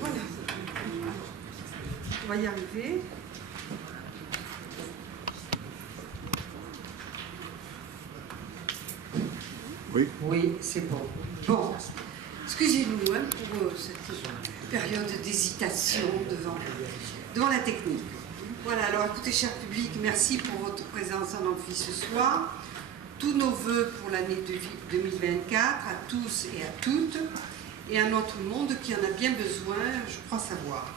Voilà. On va y arriver. Oui. Oui, c'est bon. Bon, excusez-nous pour cette période d'hésitation devant la technique. Voilà, alors écoutez, cher public, merci pour votre présence en amphi ce soir. Tous nos voeux pour l'année 2024 à tous et à toutes, et à notre monde qui en a bien besoin, je crois savoir.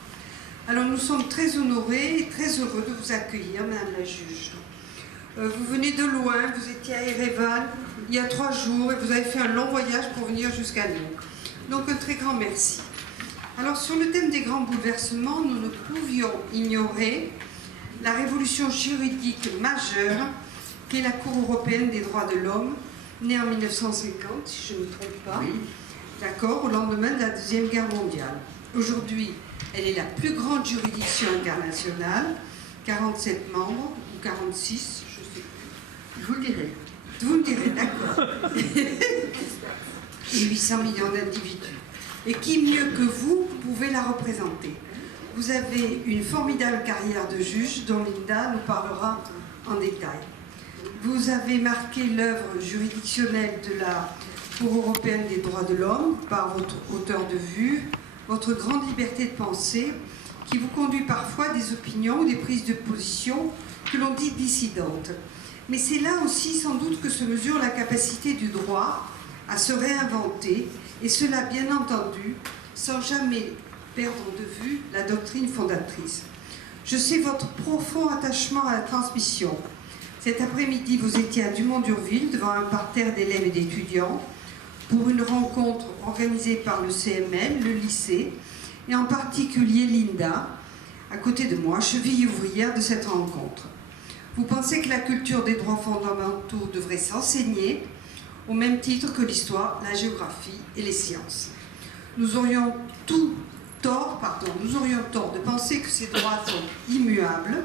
Alors nous sommes très honorés et très heureux de vous accueillir, Madame la juge. Vous venez de loin, vous étiez à Erevan il y a 3 jours et vous avez fait un long voyage pour venir jusqu'à nous. Donc un très grand merci. Alors sur le thème des grands bouleversements, nous ne pouvions ignorer la révolution juridique majeure qu'est la Cour européenne des droits de l'homme, née en 1950, si je ne me trompe pas, oui. D'accord, au lendemain de la Deuxième Guerre mondiale. Aujourd'hui, elle est la plus grande juridiction internationale, 47 membres, ou 46, je ne sais plus. Je vous le dirai. Vous me direz, d'accord. Et 800 millions d'individus. Et qui mieux que vous pouvez la représenter? Vous avez une formidable carrière de juge dont Linda nous parlera en détail. Vous avez marqué l'œuvre juridictionnelle de la Cour européenne des droits de l'homme par votre hauteur de vue, votre grande liberté de pensée, qui vous conduit parfois à des opinions ou des prises de position que l'on dit dissidentes. Mais c'est là aussi sans doute que se mesure la capacité du droit à se réinventer, et cela bien entendu sans jamais perdre de vue la doctrine fondatrice. Je sais votre profond attachement à la transmission. Cet après-midi, vous étiez à Dumont-d'Urville devant un parterre d'élèves et d'étudiants pour une rencontre organisée par le CML, le lycée, et en particulier Linda, à côté de moi, cheville ouvrière de cette rencontre. Vous pensez que la culture des droits fondamentaux devrait s'enseigner au même titre que l'histoire, la géographie et les sciences. Nous aurions tort de penser que ces droits sont immuables,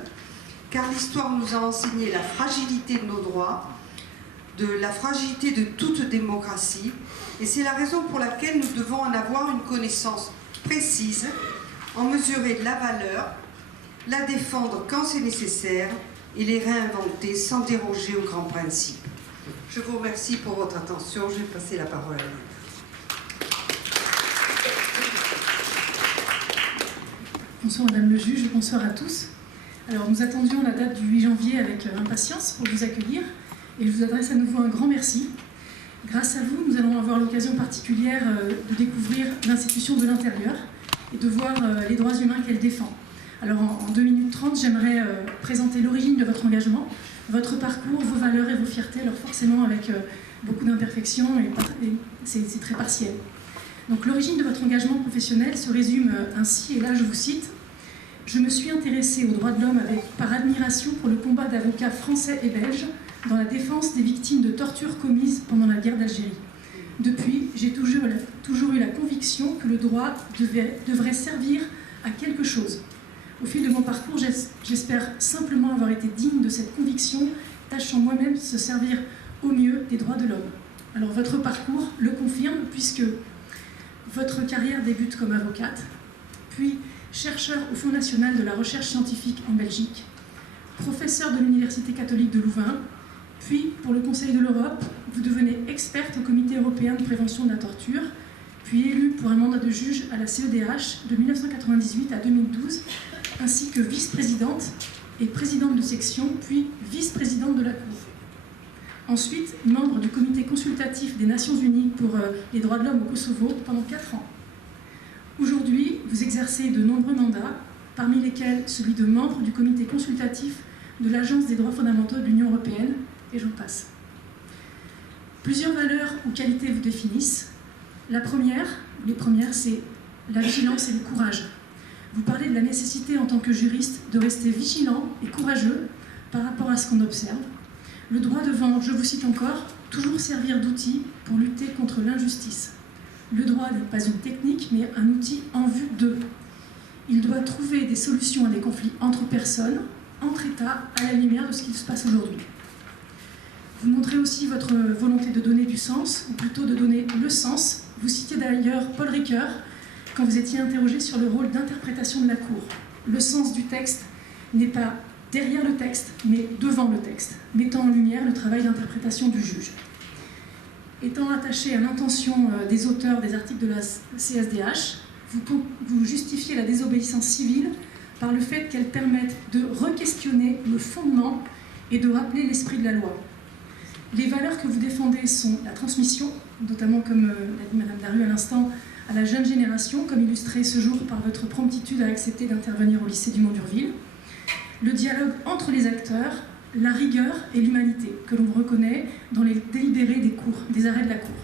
car l'histoire nous a enseigné la fragilité de nos droits, la fragilité de toute démocratie, et c'est la raison pour laquelle nous devons en avoir une connaissance précise, en mesurer la valeur, la défendre quand c'est nécessaire, et les réinventer sans déroger aux grands principes. Je vous remercie pour votre attention. Je vais passer la parole à vous. Bonsoir Madame le juge, bonsoir à tous. Alors nous attendions la date du 8 janvier avec impatience pour vous accueillir et je vous adresse à nouveau un grand merci. Grâce à vous, nous allons avoir l'occasion particulière de découvrir l'institution de l'intérieur et de voir les droits humains qu'elle défend. Alors en 2 minutes 30, j'aimerais présenter l'origine de votre engagement, votre parcours, vos valeurs et vos fiertés, alors forcément avec beaucoup d'imperfections et c'est très partiel. Donc l'origine de votre engagement professionnel se résume ainsi, et là je vous cite: « Je me suis intéressée aux droits de l'homme par admiration pour le combat d'avocats français et belges dans la défense des victimes de tortures commises pendant la guerre d'Algérie. Depuis, j'ai toujours eu la conviction que le droit devrait servir à quelque chose. Au fil de mon parcours, j'espère simplement avoir été digne de cette conviction, tâchant moi-même de se servir au mieux des droits de l'homme. » Alors votre parcours le confirme, puisque votre carrière débute comme avocate, puis chercheur au Fonds national de la recherche scientifique en Belgique, professeur de l'Université catholique de Louvain, puis pour le Conseil de l'Europe, vous devenez experte au Comité européen de prévention de la torture, puis élue pour un mandat de juge à la CEDH de 1998 à 2012, ainsi que vice-présidente et présidente de section, puis vice-présidente de la Cour. Ensuite, membre du Comité consultatif des Nations Unies pour les droits de l'homme au Kosovo pendant 4 ans. Aujourd'hui, vous exercez de nombreux mandats, parmi lesquels celui de membre du Comité consultatif de l'Agence des droits fondamentaux de l'Union européenne, et j'en passe. Plusieurs valeurs ou qualités vous définissent. Les premières, c'est la vigilance et le courage. Vous parlez de la nécessité en tant que juriste de rester vigilant et courageux par rapport à ce qu'on observe. Le droit devant, je vous cite encore, toujours servir d'outil pour lutter contre l'injustice. Le droit n'est pas une technique, mais un outil en vue d'eux. Il doit trouver des solutions à des conflits entre personnes, entre États à la lumière de ce qui se passe aujourd'hui. Vous montrez aussi votre volonté de donner du sens, ou plutôt de donner le sens. Vous citez d'ailleurs Paul Ricoeur quand vous étiez interrogé sur le rôle d'interprétation de la Cour. Le sens du texte n'est pas derrière le texte, mais devant le texte, mettant en lumière le travail d'interprétation du juge. Étant attaché à l'intention des auteurs des articles de la CSDH, vous justifiez la désobéissance civile par le fait qu'elle permette de re-questionner le fondement et de rappeler l'esprit de la loi. Les valeurs que vous défendez sont la transmission, notamment, comme l'a dit Madame Daru à l'instant, à la jeune génération, comme illustré ce jour par votre promptitude à accepter d'intervenir au lycée du Mont-Durville, le dialogue entre les acteurs, la rigueur et l'humanité, que l'on reconnaît dans les délibérés des cours, des arrêts de la Cour.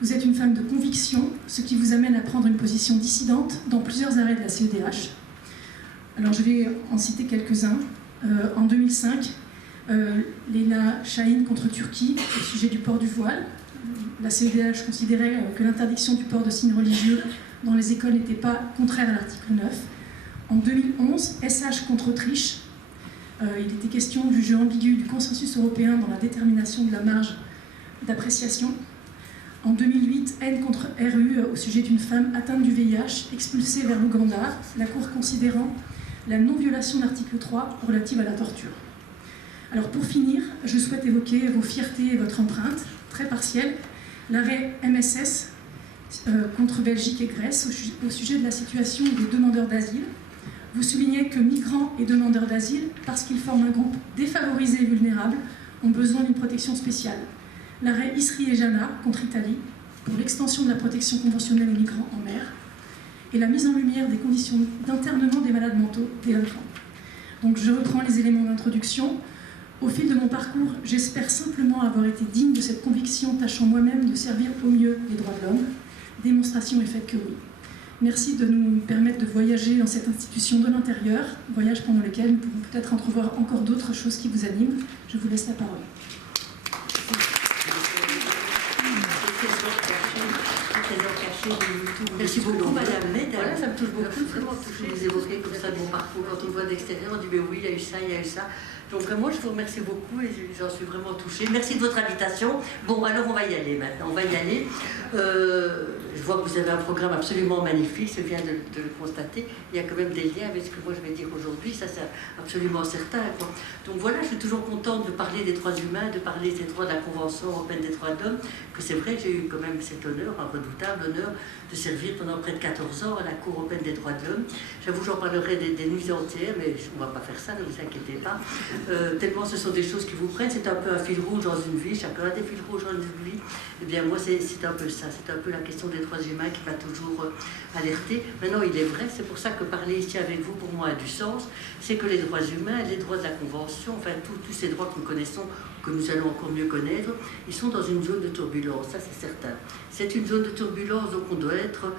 Vous êtes une femme de conviction, ce qui vous amène à prendre une position dissidente dans plusieurs arrêts de la CEDH. Alors je vais en citer quelques-uns. En 2005, Leyla Şahin contre Turquie au sujet du port du voile. La CEDH considérait que l'interdiction du port de signes religieux dans les écoles n'était pas contraire à l'article 9. En 2011, SH contre Autriche. Il était question du jeu ambigu du consensus européen dans la détermination de la marge d'appréciation. En 2008, N contre RU au sujet d'une femme atteinte du VIH expulsée vers l'Ouganda, la Cour considérant la non-violation de l'article 3 relative à la torture. Alors pour finir, je souhaite évoquer vos fiertés et votre empreinte, très partielle, l'arrêt MSS contre Belgique et Grèce au sujet de la situation des demandeurs d'asile. Vous soulignez que migrants et demandeurs d'asile, parce qu'ils forment un groupe défavorisé et vulnérable, ont besoin d'une protection spéciale. L'arrêt Isri et Jana contre Italie pour l'extension de la protection conventionnelle aux migrants en mer et la mise en lumière des conditions d'internement des malades mentaux délinquants. Donc je reprends les éléments d'introduction. Au fil de mon parcours, j'espère simplement avoir été digne de cette conviction, tâchant moi-même de servir au mieux les droits de l'homme. Démonstration est faite que oui. Merci de nous permettre de voyager dans cette institution de l'intérieur, voyage pendant lequel nous pourrons peut-être entrevoir encore d'autres choses qui vous animent. Je vous laisse la parole. Merci beaucoup, Madame Med. Voilà, ça me touche beaucoup. Vraiment touché. Vous évoquez comme ça de mon parcours. Quand on voit d'extérieur, on dit mais oui, il y a eu ça, il y a eu ça. Donc vraiment, je vous remercie beaucoup et j'en suis vraiment touchée. Merci de votre invitation. Bon, alors on va y aller maintenant. On va y aller. Je vois que vous avez un programme absolument magnifique, je viens de le constater. Il y a quand même des liens avec ce que moi je vais dire aujourd'hui, ça c'est absolument certain, quoi. Donc voilà, je suis toujours contente de parler des droits humains, de parler des droits de la Convention européenne des droits de l'homme, que c'est vrai, j'ai eu quand même cet honneur, un redoutable honneur, de servir pendant près de 14 ans à la Cour européenne des droits de l'homme. J'avoue, j'en parlerai des nuits entières, mais on ne va pas faire ça, ne vous inquiétez pas. Tellement ce sont des choses qui vous prennent, c'est un peu un fil rouge dans une vie, chacun a des fils rouges dans une vie. Eh bien moi c'est un peu ça, c'est un peu la question des droits humains qui m'a toujours alerté. Maintenant il est vrai, c'est pour ça que parler ici avec vous pour moi a du sens, c'est que les droits humains, les droits de la Convention, enfin tous ces droits que nous connaissons, que nous allons encore mieux connaître, ils sont dans une zone de turbulence, ça c'est certain. C'est une zone de turbulence, donc on doit être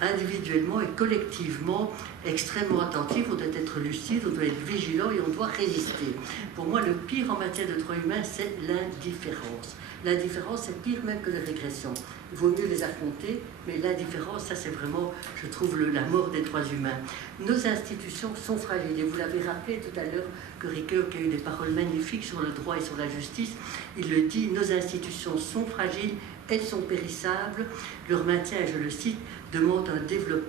individuellement et collectivement extrêmement attentif, on doit être lucide, on doit être vigilant et on doit résister. Pour moi, le pire en matière de droits humains, c'est l'indifférence. L'indifférence, c'est pire même que les régressions. Il vaut mieux les affronter, mais l'indifférence, ça c'est vraiment, je trouve, la mort des droits humains. Nos institutions sont fragiles, et vous l'avez rappelé tout à l'heure, que Ricoeur, qui a eu des paroles magnifiques sur le droit et sur la justice, il le dit, nos institutions sont fragiles, elles sont périssables, leur maintien, je le cite, demande un développement.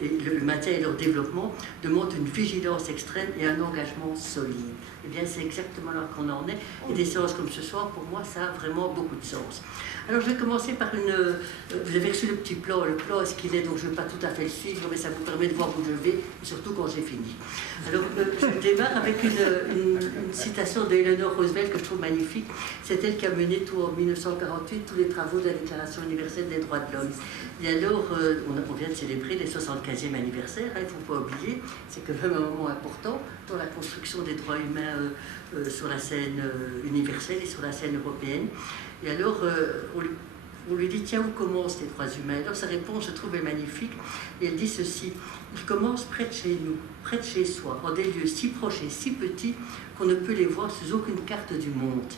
Et le maintien et leur développement demandent une vigilance extrême et un engagement solide. Eh bien, c'est exactement là qu'on en est. Et des séances comme ce soir, pour moi, ça a vraiment beaucoup de sens. Alors, je vais commencer par une... vous avez reçu le petit plan. Le plan, est-ce qu'il est? Donc, je ne vais pas tout à fait le suivre, mais ça vous permet de voir où je vais, et surtout quand j'ai fini. Alors, je démarre avec une citation d'Eleanor Roosevelt que je trouve magnifique. C'est elle qui a mené en 1948 tous les travaux de la Déclaration universelle des droits de l'homme. Et alors, on vient de célébrer les 75e anniversaire, il ne faut pas oublier, c'est quand même un moment important dans la construction des droits humains sur la scène universelle et sur la scène européenne. Et alors, on lui dit, tiens, où commencent les droits humains? Alors sa réponse, je trouve, est magnifique, et elle dit ceci: ils commencent près de chez nous, près de chez soi, en des lieux si proches et si petits qu'on ne peut les voir sous aucune carte du monde.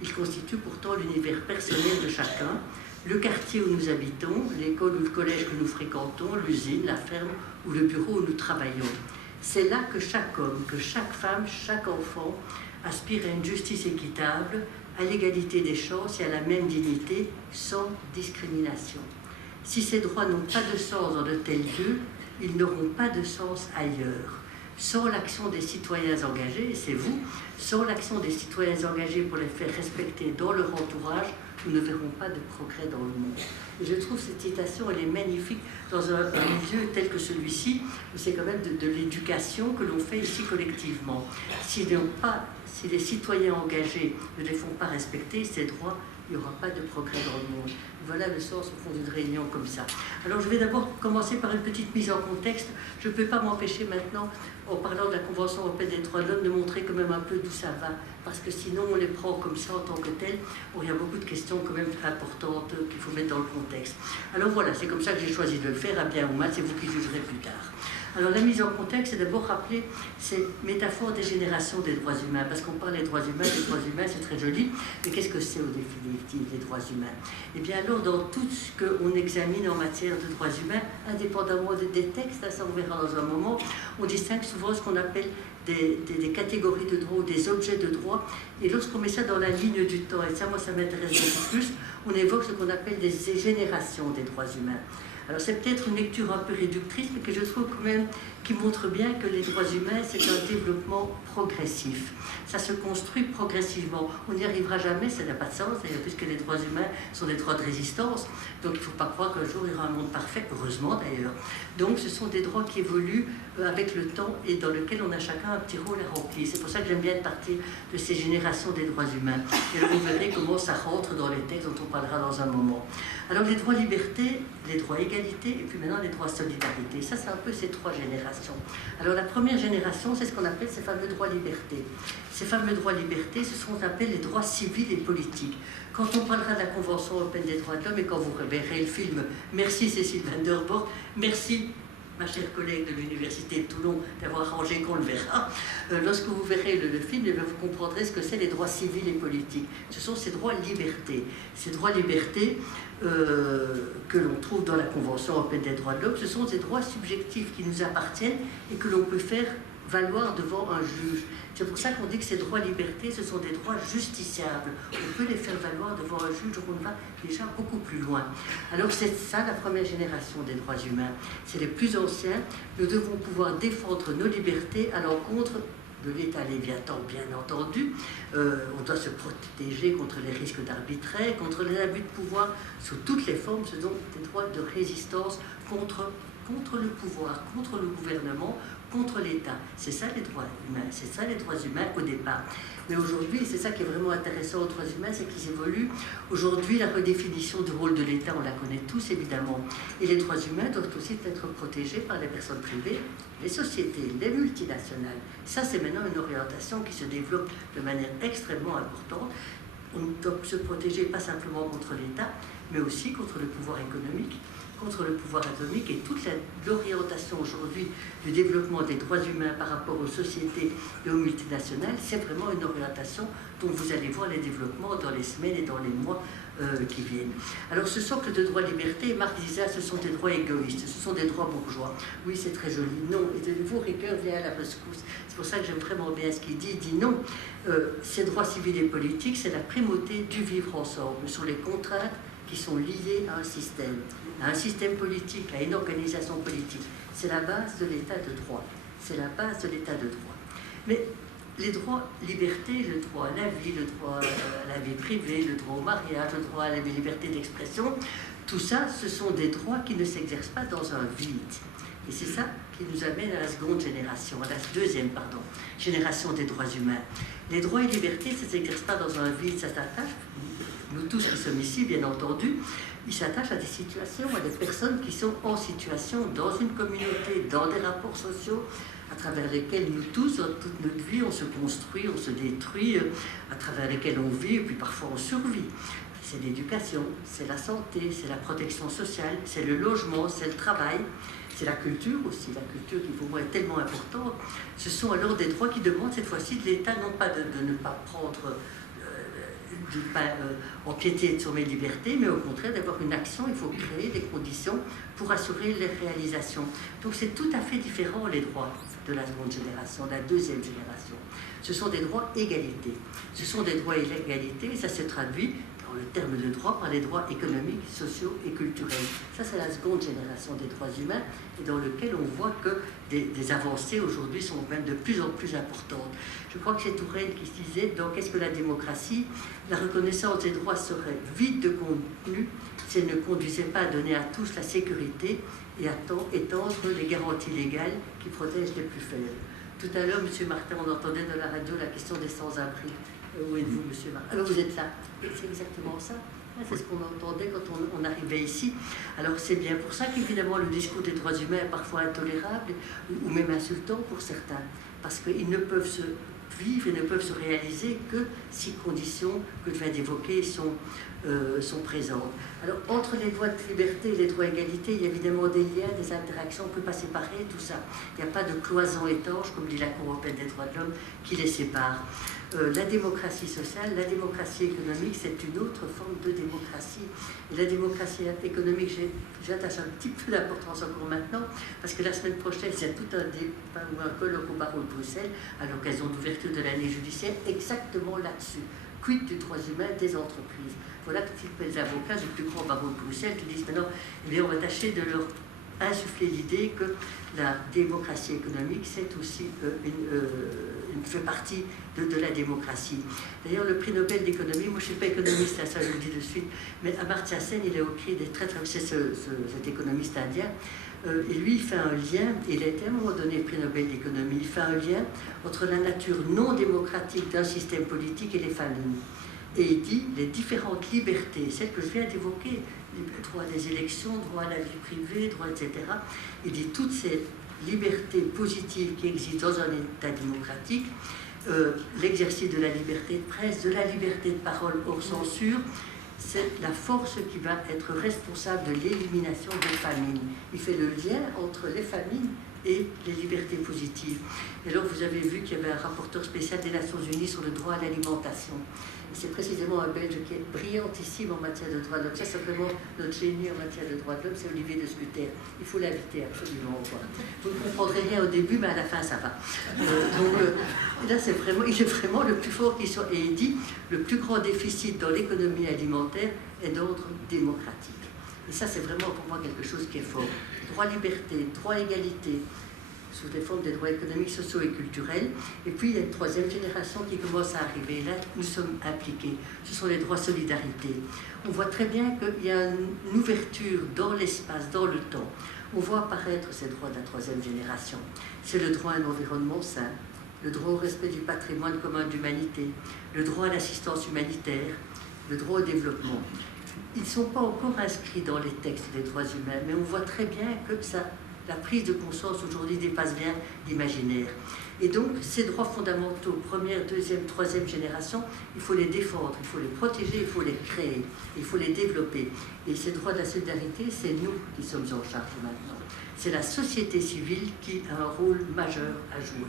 Ils constituent pourtant l'univers personnel de chacun, le quartier où nous habitons, l'école ou le collège que nous fréquentons, l'usine, la ferme ou le bureau où nous travaillons. C'est là que chaque homme, que chaque femme, chaque enfant aspire à une justice équitable, à l'égalité des chances et à la même dignité, sans discrimination. Si ces droits n'ont pas de sens dans de tels lieux, ils n'auront pas de sens ailleurs. Sans l'action des citoyens engagés, et c'est vous, sans l'action des citoyens engagés pour les faire respecter dans leur entourage, nous ne verrons pas de progrès dans le monde. Et je trouve cette citation, elle est magnifique dans un milieu tel que celui-ci, où c'est quand même de l'éducation que l'on fait ici collectivement. Si les citoyens engagés ne les font pas respecter, ces droits, il n'y aura pas de progrès dans le monde. Voilà le sens au fond d'une réunion comme ça. Alors je vais d'abord commencer par une petite mise en contexte. Je ne peux pas m'empêcher maintenant, en parlant de la Convention européenne des droits de l'homme, de montrer quand même un peu d'où ça va. Parce que sinon on les prend comme ça en tant que telles. Bon, il y a beaucoup de questions quand même très importantes qu'il faut mettre dans le contexte. Alors voilà, c'est comme ça que j'ai choisi de le faire, à bien ou mal, c'est vous qui jugerez plus tard. Alors la mise en contexte, c'est d'abord rappeler ces métaphores des générations des droits humains, parce qu'on parle des droits humains, c'est très joli, mais qu'est-ce que c'est au définitif les droits humains? Eh bien alors, dans tout ce qu'on examine en matière de droits humains, indépendamment des textes, ça on verra dans un moment, on distingue souvent ce qu'on appelle des catégories de droits ou des objets de droit, et lorsqu'on met ça dans la ligne du temps, et ça moi ça m'intéresse beaucoup plus, on évoque ce qu'on appelle des générations des droits humains. Alors c'est peut-être une lecture un peu réductrice, mais que je trouve quand même qui montre bien que les droits humains, c'est un développement progressif. Ça se construit progressivement. On n'y arrivera jamais, ça n'a pas de sens, puisque les droits humains sont des droits de résistance. Donc il ne faut pas croire qu'un jour il y aura un monde parfait, heureusement d'ailleurs. Donc ce sont des droits qui évoluent avec le temps et dans lesquels on a chacun un petit rôle à remplir. C'est pour ça que j'aime bien partir de ces générations des droits humains. Et vous verrez comment ça rentre dans les textes dont on parlera dans un moment. Alors les droits liberté, les droits égalité et puis maintenant les droits solidarité. Ça c'est un peu ces trois générations. Alors la première génération, c'est ce qu'on appelle ces fameux droits liberté. Ces fameux droits liberté, ce sont appelés les droits civils et politiques. Quand on parlera de la Convention européenne des droits de l'homme et quand vous verrez le film, merci Cécile van der Borch, merci ma chère collègue de l'Université de Toulon d'avoir arrangé qu'on le verra. Lorsque vous verrez le film, vous comprendrez ce que c'est les droits civils et politiques. Ce sont ces droits liberté. Ces droits liberté que l'on trouve dans la Convention européenne des droits de l'homme, ce sont des droits subjectifs qui nous appartiennent et que l'on peut faire valoir devant un juge. C'est pour ça qu'on dit que ces droits-libertés, ce sont des droits justiciables. On peut les faire valoir devant un juge, on va déjà beaucoup plus loin. Alors c'est ça la première génération des droits humains. C'est les plus anciens. Nous devons pouvoir défendre nos libertés à l'encontre de l'État léviathan, bien entendu. On doit se protéger contre les risques d'arbitraire, contre les abus de pouvoir, sous toutes les formes. Ce sont des droits de résistance contre le pouvoir, contre le gouvernement, contre l'État. C'est ça les droits humains, c'est ça les droits humains au départ. Mais aujourd'hui, c'est ça qui est vraiment intéressant aux droits humains, c'est qu'ils évoluent. Aujourd'hui, la redéfinition du rôle de l'État, on la connaît tous évidemment. Et les droits humains doivent aussi être protégés par les personnes privées, les sociétés, les multinationales. Ça, c'est maintenant une orientation qui se développe de manière extrêmement importante. On doit se protéger pas simplement contre l'État, mais aussi contre le pouvoir économique, contre le pouvoir atomique, et toute l'orientation aujourd'hui du développement des droits humains par rapport aux sociétés et aux multinationales, c'est vraiment une orientation dont vous allez voir les développements dans les semaines et dans les mois qui viennent. Alors ce socle de droit-liberté, Marx disait, ce sont des droits égoïstes, ce sont des droits bourgeois. Oui, c'est très joli. Non, et de nouveau, Ricoeur vient à la rescousse. C'est pour ça que j'aime vraiment bien ce qu'il dit. Il dit non, ces droits civils et politiques, c'est la primauté du vivre ensemble sur les contraintes qui sont liées à un système politique, à une organisation politique. C'est la base de l'état de droit. C'est la base de l'état de droit. Mais les droits, liberté, le droit à la vie, le droit à la vie privée, le droit au mariage, le droit à la liberté d'expression, tout ça, ce sont des droits qui ne s'exercent pas dans un vide. Et c'est ça qui nous amène à la seconde génération, à la deuxième, génération des droits humains. Les droits et libertés, ça ne s'exerce pas dans un vide, ça s'attache, nous tous qui sommes ici, bien entendu, ils s'attachent à des situations, à des personnes qui sont en situation dans une communauté, dans des rapports sociaux, à travers lesquels nous tous, dans toute notre vie, on se construit, on se détruit, à travers lesquels on vit, et puis parfois on survit. C'est l'éducation, c'est la santé, c'est la protection sociale, c'est le logement, c'est le travail, c'est la culture aussi, la culture qui pour moi est tellement importante. Ce sont alors des droits qui demandent cette fois-ci de l'État, non pas de ne pas prendre pas empiéter sur mes libertés, mais au contraire d'avoir une action. Il faut créer des conditions pour assurer les réalisations. Donc c'est tout à fait différent les droits de la seconde génération, de la deuxième génération. Ce sont des droits égalité. Ce sont des droits égalité et ça se traduit dans le terme de droit par les droits économiques, sociaux et culturels. Ça, c'est la seconde génération des droits humains et dans lequel on voit que des avancées aujourd'hui sont même de plus en plus importantes. Je crois que c'est Touraine qui se disait, donc qu'est-ce que la démocratie? La reconnaissance des droits serait vide de contenu si elle ne conduisait pas à donner à tous la sécurité et à étendre les garanties légales qui protègent les plus faibles. Tout à l'heure, M. Martin, on entendait dans la radio la question des sans-abri. Où êtes-vous, M. Martin? Alors vous êtes là. C'est exactement ça. C'est ce qu'on entendait quand on arrivait ici. Alors c'est bien pour ça qu'évidemment le discours des droits humains est parfois intolérable ou même insultant pour certains. Parce qu'ils ne peuvent se vivre et ne peuvent se réaliser que si conditions que je viens d'évoquer sont présentes. Alors entre les droits de liberté et les droits d'égalité, il y a évidemment des liens, des interactions, on ne peut pas séparer tout ça. Il n'y a pas de cloison étanche, comme dit la Cour européenne des droits de l'homme, qui les sépare. La démocratie sociale, la démocratie économique, c'est une autre forme de démocratie. Et la démocratie économique, j'attache un petit peu d'importance encore maintenant, parce que la semaine prochaine, c'est tout un débat ou un colloque au barreau de Bruxelles, à l'occasion d'ouverture de l'année judiciaire, exactement là-dessus. Quid du droit humain des entreprises? Voilà que les avocats du plus grand barreau de Bruxelles qui disent maintenant, eh bien, on va tâcher de leur insuffler l'idée que la démocratie économique, c'est aussi fait partie de la démocratie. D'ailleurs, le prix Nobel d'économie, moi je ne suis pas économiste, ça je le dis de suite, mais Amartya Sen, il a écrit des très très... C'est cet économiste indien, et lui il fait un lien, il a été à un moment donné prix Nobel d'économie, il fait un lien entre la nature non démocratique d'un système politique et les familles. Et il dit les différentes libertés, celles que je viens d'évoquer, droit des élections, droit à la vie privée, droit, etc. Il dit toutes ces libertés positives qui existent dans un État démocratique, l'exercice de la liberté de presse, de la liberté de parole hors censure, c'est la force qui va être responsable de l'élimination des famines. Il fait le lien entre les famines et les libertés positives. Et alors vous avez vu qu'il y avait un rapporteur spécial des Nations Unies sur le droit à l'alimentation. C'est précisément un Belge qui est brillantissime en matière de droits de l'homme. Ça, c'est vraiment notre génie en matière de droits de l'homme, c'est Olivier de Scuter. Il faut l'inviter absolument. Vous ne comprendrez rien au début, mais à la fin, ça va. Là, il est vraiment le plus fort qui soit. Et il dit, le plus grand déficit dans l'économie alimentaire est d'ordre démocratique. Et ça, c'est vraiment pour moi quelque chose qui est fort. Droit liberté, droit égalité, sous des formes des droits économiques, sociaux et culturels. Et puis, il y a une troisième génération qui commence à arriver. Là, nous sommes impliqués. Ce sont les droits solidarité. On voit très bien qu'il y a une ouverture dans l'espace, dans le temps. On voit apparaître ces droits de la troisième génération. C'est le droit à un environnement sain, le droit au respect du patrimoine commun d'humanité, le droit à l'assistance humanitaire, le droit au développement. Ils ne sont pas encore inscrits dans les textes des droits humains, mais on voit très bien que la prise de conscience aujourd'hui dépasse bien l'imaginaire. Et donc, ces droits fondamentaux, première, deuxième, troisième génération, il faut les défendre, il faut les protéger, il faut les créer, il faut les développer. Et ces droits de la solidarité, c'est nous qui sommes en charge maintenant. C'est la société civile qui a un rôle majeur à jouer.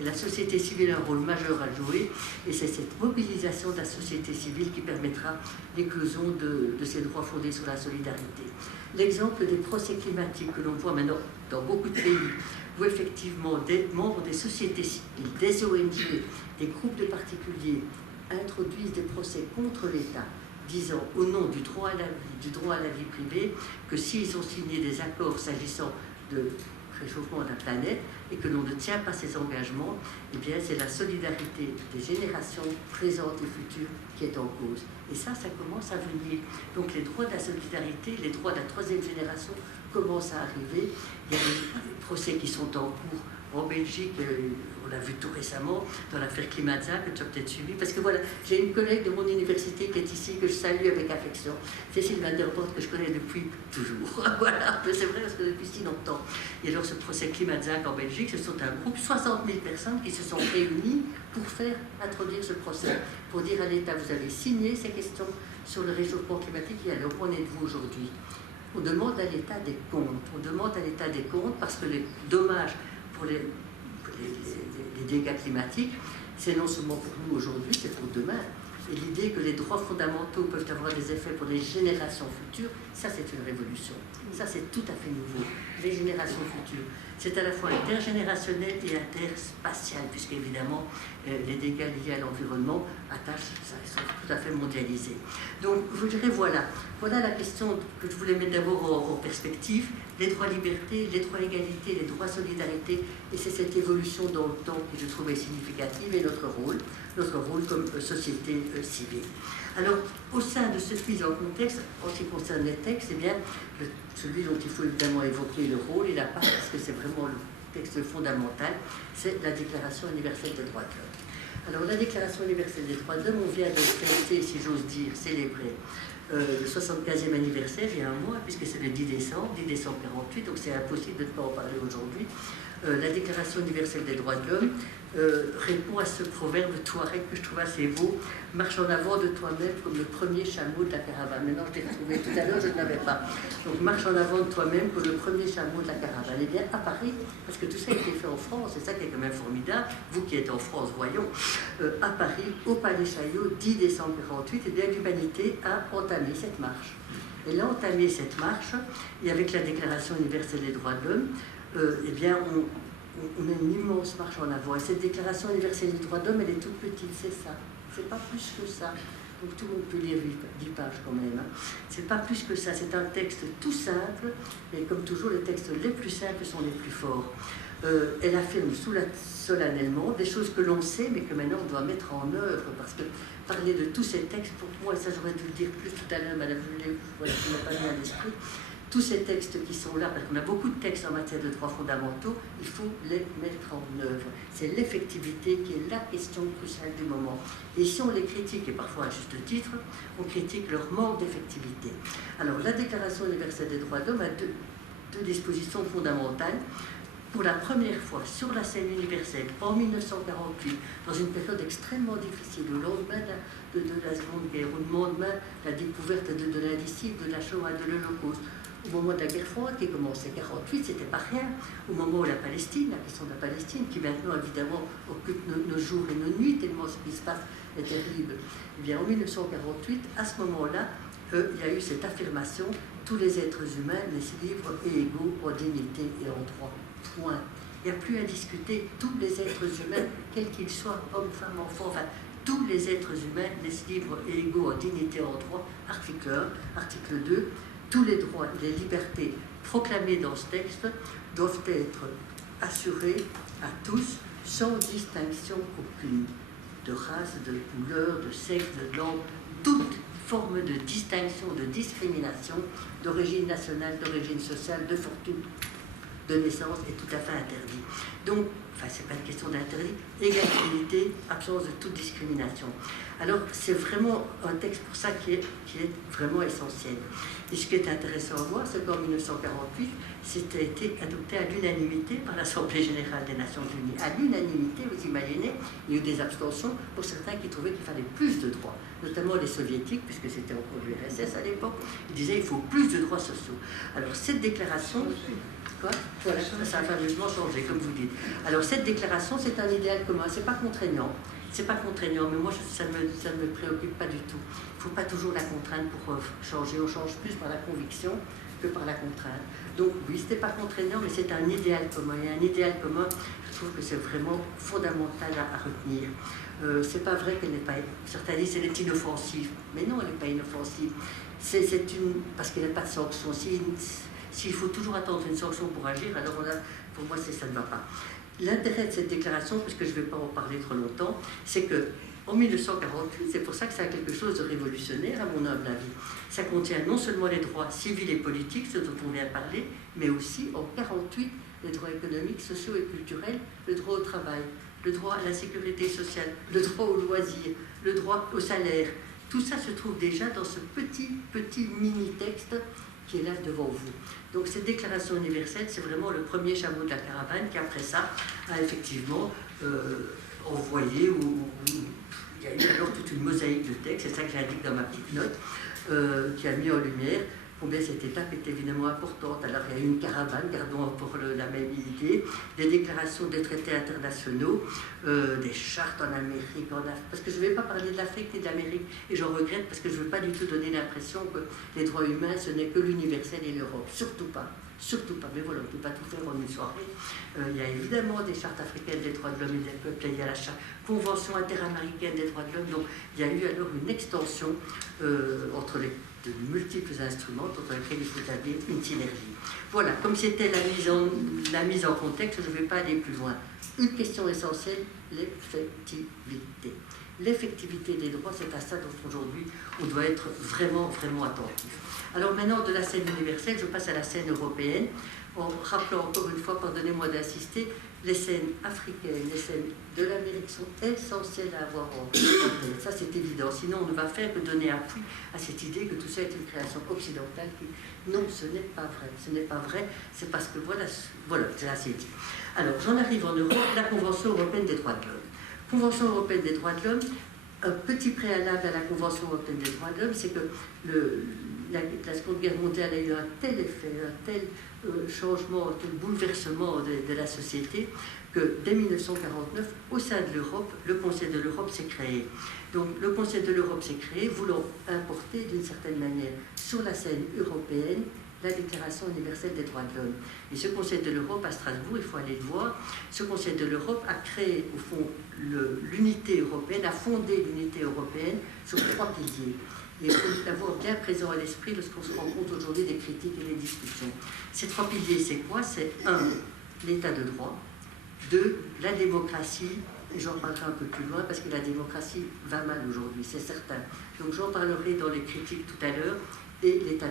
Et la société civile a un rôle majeur à jouer, et c'est cette mobilisation de la société civile qui permettra l'éclosion de ces droits fondés sur la solidarité. L'exemple des procès climatiques que l'on voit maintenant dans beaucoup de pays, où effectivement des membres des sociétés civiles, des ONG, des groupes de particuliers introduisent des procès contre l'État, disant au nom du droit à la vie privée, que s'ils ont signé des accords s'agissant de réchauffement de la planète et que l'on ne tient pas ces engagements, eh bien c'est la solidarité des générations présentes et futures qui est en cause. Et ça commence à venir. Donc les droits de la solidarité, les droits de la troisième génération commencent à arriver. Il y a des procès qui sont en cours en Belgique, on l'a vu tout récemment dans l'affaire Klimaza, que tu as peut-être suivi, parce que voilà, j'ai une collègue de mon université qui est ici, que je salue avec affection, Cécile Van der Voort, que je connais depuis toujours. Voilà, c'est vrai, parce que depuis si longtemps. Et alors ce procès Klimaza en Belgique, ce sont un groupe, 60 000 personnes qui se sont réunies pour faire introduire ce procès, pour dire à l'État, vous avez signé ces questions sur le réchauffement climatique, et alors où en êtes-vous aujourd'hui? On demande à l'État des comptes, parce que les dommages pour les dégâts climatiques, c'est non seulement pour nous aujourd'hui, c'est pour demain. Et l'idée que les droits fondamentaux peuvent avoir des effets pour les générations futures, ça c'est une révolution. Ça c'est tout à fait nouveau. Les générations futures. C'est à la fois intergénérationnel et interspatial, puisque évidemment les dégâts liés à l'environnement sont tout à fait mondialisés. Donc je vous dirais voilà la question que je voulais mettre d'abord en perspective, les droits liberté, les droits égalité, les droits solidarité, et c'est cette évolution dans le temps que je trouvais significative et notre rôle comme société civile. Alors, au sein de cette mise en contexte, en ce qui concerne les textes, eh bien, celui dont il faut évidemment évoquer le rôle et la part, parce que c'est vraiment le texte fondamental, c'est la Déclaration universelle des droits de l'homme. Alors, la Déclaration universelle des droits de l'homme, on vient de fêter, si j'ose dire, célébrer le 75e anniversaire il y a un mois, puisque c'est le 10 décembre 48, donc c'est impossible de ne pas en parler aujourd'hui. La Déclaration universelle des droits de l'homme répond à ce proverbe touareg que je trouve assez beau: marche en avant de toi-même comme le premier chameau de la caravane. Maintenant, je l'ai retrouvé tout à l'heure, je ne l'avais pas. Donc, marche en avant de toi-même comme le premier chameau de la caravane. Eh bien, à Paris, parce que tout ça a été fait en France, c'est ça qui est quand même formidable, vous qui êtes en France, voyons, à Paris, au Palais Chaillot, 10 décembre 48, eh bien, l'humanité a entamé cette marche. Elle a entamé cette marche, et avec la Déclaration universelle des droits de l'homme, eh bien, on a une immense marche en avant. Et cette Déclaration universelle des droits de l'homme, elle est toute petite, c'est ça. C'est pas plus que ça. Donc tout le monde peut lire 10 pages quand même. Hein. C'est pas plus que ça. C'est un texte tout simple, mais comme toujours, les textes les plus simples sont les plus forts. Elle affirme solennellement des choses que l'on sait, mais que maintenant on doit mettre en œuvre, parce que parler de tous ces textes, pour moi, et ça j'aurais dû le dire plus tout à l'heure, Madame Julet, voilà, qui m'a pas mis à l'esprit, tous ces textes qui sont là, parce qu'on a beaucoup de textes en matière de droits fondamentaux, il faut les mettre en œuvre. C'est l'effectivité qui est la question cruciale du moment. Et si on les critique, et parfois à juste titre, on critique leur manque d'effectivité. Alors, la Déclaration universelle des droits de l'homme a deux dispositions fondamentales. Pour la première fois sur la scène universelle, en 1948, dans une période extrêmement difficile, au lendemain de la Seconde Guerre, au lendemain de la découverte de l'indicible, de la Shoah, de l'Holocauste, au moment de la guerre froide qui commençait en 1948, c'était pas rien. Au moment où la Palestine, la question de la Palestine, qui maintenant évidemment occupe nos jours et nos nuits, tellement ce qui se passe est terrible. Eh bien, en 1948, à ce moment-là, il y a eu cette affirmation: tous les êtres humains naissent libres et égaux en dignité et en droit. Point. Il n'y a plus à discuter. Tous les êtres humains, quels qu'ils soient, hommes, femmes, enfants, enfin, tous les êtres humains naissent libres et égaux en dignité et en droit. Article 1, article 2. Tous les droits et les libertés proclamés dans ce texte doivent être assurés à tous, sans distinction aucune, de race, de couleur, de sexe, de langue, toute forme de distinction, de discrimination, d'origine nationale, d'origine sociale, de fortune, de naissance est tout à fait interdit. Donc, c'est pas une question d'interdit, égalité, absence de toute discrimination. Alors, c'est vraiment un texte pour ça qui est vraiment essentiel. Et ce qui est intéressant à voir, c'est qu'en 1948, c'était été adopté à l'unanimité par l'Assemblée générale des Nations unies. À l'unanimité, vous imaginez, il y a eu des abstentions pour certains qui trouvaient qu'il fallait plus de droits, notamment les soviétiques, puisque c'était encore l'URSS à l'époque, ils disaient qu'il faut plus de droits sociaux. Alors, cette déclaration... Quoi ? Voilà, ça a fameusement changé, comme vous dites. Alors, cette déclaration, c'est un idéal commun, c'est pas contraignant. C'est pas contraignant, mais moi, ça ne me préoccupe pas du tout. Il ne faut pas toujours la contrainte pour changer. On change plus par la conviction que par la contrainte. Donc, oui, ce n'était pas contraignant, mais c'est un idéal commun. Et un idéal commun, je trouve que c'est vraiment fondamental à retenir. C'est pas vrai qu'elle n'est pas... Certains disent qu'elle est inoffensive. Mais non, elle n'est pas inoffensive. Parce qu'elle n'a pas de sanction. S'il faut toujours attendre une sanction pour agir, alors pour moi, ça ne va pas. L'intérêt de cette déclaration, puisque je ne vais pas en parler trop longtemps, c'est qu'en 1948, c'est pour ça que ça a quelque chose de révolutionnaire, à mon humble avis. Ça contient non seulement les droits civils et politiques, ce dont on vient de parler, mais aussi, en 1948, les droits économiques, sociaux et culturels, le droit au travail, le droit à la sécurité sociale, le droit au loisir, le droit au salaire. Tout ça se trouve déjà dans ce petit mini-texte qui est là devant vous. Donc cette déclaration universelle, c'est vraiment le premier chameau de la caravane qui, après ça, a effectivement envoyé, il y a eu alors toute une mosaïque de textes, c'est ça que j'indique dans ma petite note, qui a mis en lumière combien cette étape est évidemment importante. Alors il y a eu une caravane, gardons pour la même idée, des déclarations des traités internationaux, des chartes en Amérique, parce que je ne vais pas parler de l'Afrique ni de l'Amérique, et j'en regrette parce que je ne veux pas du tout donner l'impression que les droits humains, ce n'est que l'universel et l'Europe. Surtout pas. Surtout pas, mais voilà, on ne peut pas tout faire en une soirée. Il y a évidemment des chartes africaines des droits de l'homme et des peuples, il y a la Convention interaméricaine des droits de l'homme, donc il y a eu alors une extension entre de multiples instruments entre lesquels il faut établir une synergie. Voilà, comme c'était la mise en contexte, je ne vais pas aller plus loin. Une question essentielle, l'effectivité. L'effectivité des droits, c'est à ça dont aujourd'hui on doit être vraiment, vraiment attentif. Alors maintenant, de la scène universelle, je passe à la scène européenne, en rappelant encore une fois, pardonnez-moi d'insister, les scènes africaines, les scènes de l'Amérique sont essentielles à avoir en tête. Ça, c'est évident. Sinon, on ne va faire que donner appui à cette idée que tout ça est une création occidentale. Non, ce n'est pas vrai. Ce n'est pas vrai, c'est parce que voilà, c'est assez dit. Alors, j'en arrive en Europe, la Convention européenne des droits de l'homme. Convention européenne des droits de l'homme, un petit préalable à la Convention européenne des droits de l'homme, c'est que la Seconde Guerre mondiale a eu un tel effet, un tel changement, un tel bouleversement de la société que dès 1949, au sein de l'Europe, le Conseil de l'Europe s'est créé. Donc le Conseil de l'Europe s'est créé voulant importer d'une certaine manière sur la scène européenne la Déclaration universelle des droits de l'homme. Et ce Conseil de l'Europe à Strasbourg, il faut aller le voir, ce Conseil de l'Europe a créé au fond l'unité européenne, a fondé l'unité européenne sur 3 piliers. Et il faut l'avoir bien présent à l'esprit lorsqu'on se rend compte aujourd'hui des critiques et des discussions. Ces 3 piliers, c'est quoi? C'est 1, l'état de droit, 2, la démocratie, et j'en parlerai un peu plus loin parce que la démocratie va mal aujourd'hui, c'est certain. Donc j'en parlerai dans les critiques tout à l'heure, et l'état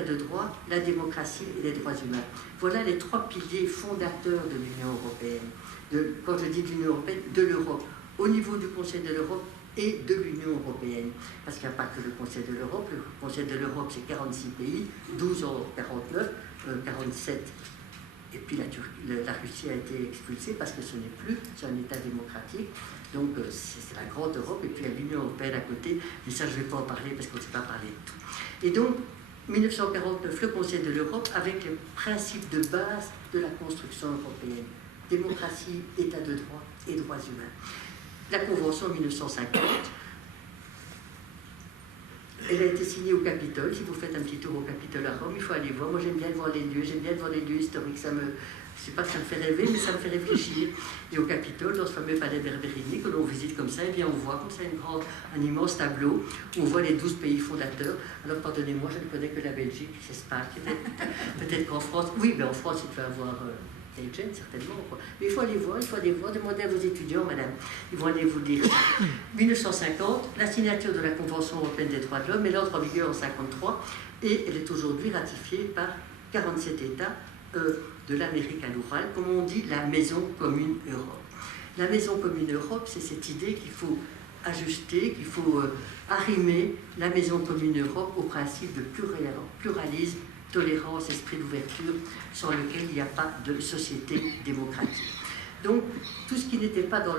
de droit, la démocratie et les droits humains. Voilà les 3 piliers fondateurs de l'Union européenne. Quand je dis de l'Union européenne, de l'Europe, au niveau du Conseil de l'Europe et de l'Union européenne. Parce qu'il n'y a pas que le Conseil de l'Europe. Le Conseil de l'Europe, c'est 46 pays, 12 en 49, 47. Et puis la Russie a été expulsée parce que ce n'est plus, c'est un État démocratique. Donc c'est la grande Europe, et puis il y a l'Union européenne à côté. Mais ça, je ne vais pas en parler parce qu'on ne sait pas parler de tout. Et donc, 1949, le Conseil de l'Europe avec les principes de base de la construction européenne. Démocratie, État de droit et droits humains. La Convention 1950, elle a été signée au Capitole. Si vous faites un petit tour au Capitole à Rome, il faut aller voir. Moi, j'aime bien voir les lieux, j'aime bien voir les lieux historiques. Je ne sais pas si ça me fait rêver, mais ça me fait réfléchir. Et au Capitole, dans ce fameux palais Berberini que l'on visite comme ça, eh bien, on voit comme ça un immense tableau où on voit les 12 pays fondateurs. Alors, pardonnez-moi, je ne connais que la Belgique, l'Espagne, peut-être qu'en France. Oui, mais en France, il peut y avoir des jeunes, certainement. Quoi. Mais il faut aller voir, demandez à vos étudiants, madame. Ils vont aller vous le dire. 1950, la signature de la Convention européenne des droits de l'homme, elle entre en vigueur en 1953 et elle est aujourd'hui ratifiée par 47 États de l'Amérique à l'Oural, comme on dit, la Maison commune Europe. La Maison commune Europe, c'est cette idée qu'il faut ajuster, qu'il faut arrimer la Maison commune Europe au principe de pluralisme, tolérance, esprit d'ouverture, sans lequel il n'y a pas de société démocratique. Donc, tout ce qui n'était pas dans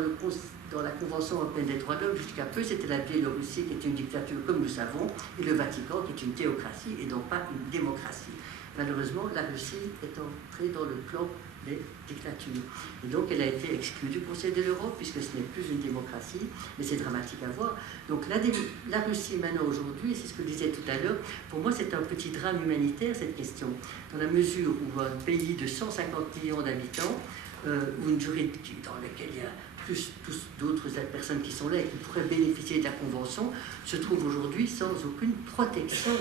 la Convention européenne des droits de l'homme jusqu'à peu, c'était la Biélorussie qui est une dictature, comme nous savons, et le Vatican qui est une théocratie et donc pas une démocratie. Malheureusement, la Russie est entrée dans le clan des dictatures. Et donc, elle a été exclue du Conseil de l'Europe, puisque ce n'est plus une démocratie, mais c'est dramatique à voir. Donc, la Russie, maintenant, aujourd'hui, c'est ce que je disais tout à l'heure, pour moi, c'est un petit drame humanitaire, cette question, dans la mesure où un pays de 150 millions d'habitants, ou une juridiction dans laquelle il y a plus d'autres personnes qui sont là et qui pourraient bénéficier de la Convention, se trouve aujourd'hui sans aucune protection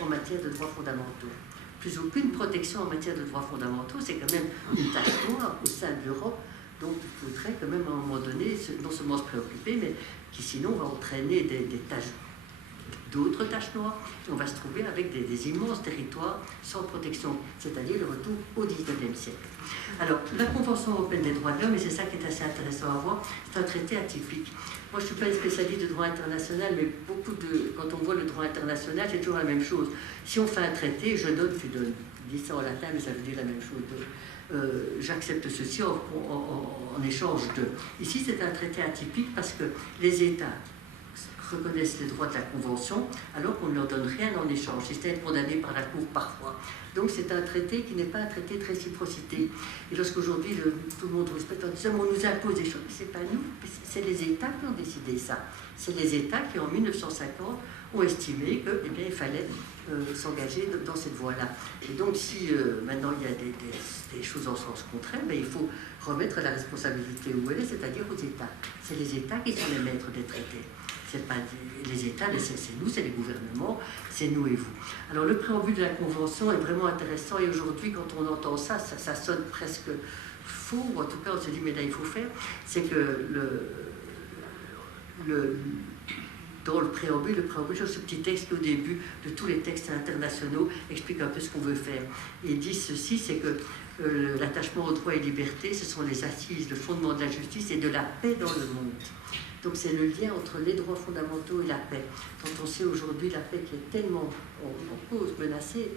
en matière de droits fondamentaux. Plus aucune protection en matière de droits fondamentaux, c'est quand même une tâche noire au sein de l'Europe, donc il faudrait quand même à un moment donné non seulement se préoccuper, mais qui sinon va entraîner d'autres tâches noires, et on va se trouver avec des immenses territoires sans protection, c'est-à-dire le retour au XIXe siècle. Alors, la Convention européenne des droits de l'homme, et c'est ça qui est assez intéressant à voir, c'est un traité atypique. Moi, je ne suis pas une spécialiste de droit international, mais quand on voit le droit international, c'est toujours la même chose. Si on fait un traité, je donne, tu donnes. Je dis ça en latin, mais ça veut dire la même chose. J'accepte ceci en échange de. Ici, c'est un traité atypique parce que les États reconnaissent les droits de la Convention, alors qu'on ne leur donne rien en échange, si c'est être condamné par la Cour parfois. Donc c'est un traité qui n'est pas un traité de réciprocité. Et lorsqu'aujourd'hui tout le monde respecte en disant on nous impose des choses, c'est pas nous, c'est les États qui ont décidé ça. C'est les États qui en 1950 ont estimé qu'il fallait s'engager dans cette voie-là. Et donc si maintenant il y a des choses en sens contraire, il faut remettre la responsabilité où elle est, c'est-à-dire aux États. C'est les États qui sont les maîtres des traités. C'est pas les États, c'est nous, c'est les gouvernements, c'est nous et vous. Alors le préambule de la Convention est vraiment intéressant et aujourd'hui quand on entend ça, ça sonne presque faux, ou en tout cas on se dit mais là il faut faire, c'est que dans le préambule, c'est ce petit texte qui au début de tous les textes internationaux explique un peu ce qu'on veut faire. Et ils disent ceci, c'est que l'attachement aux droits et libertés, ce sont les assises, le fondement de la justice et de la paix dans le monde. Donc c'est le lien entre les droits fondamentaux et la paix. Quand on sait aujourd'hui la paix qui est tellement en cause, menacée,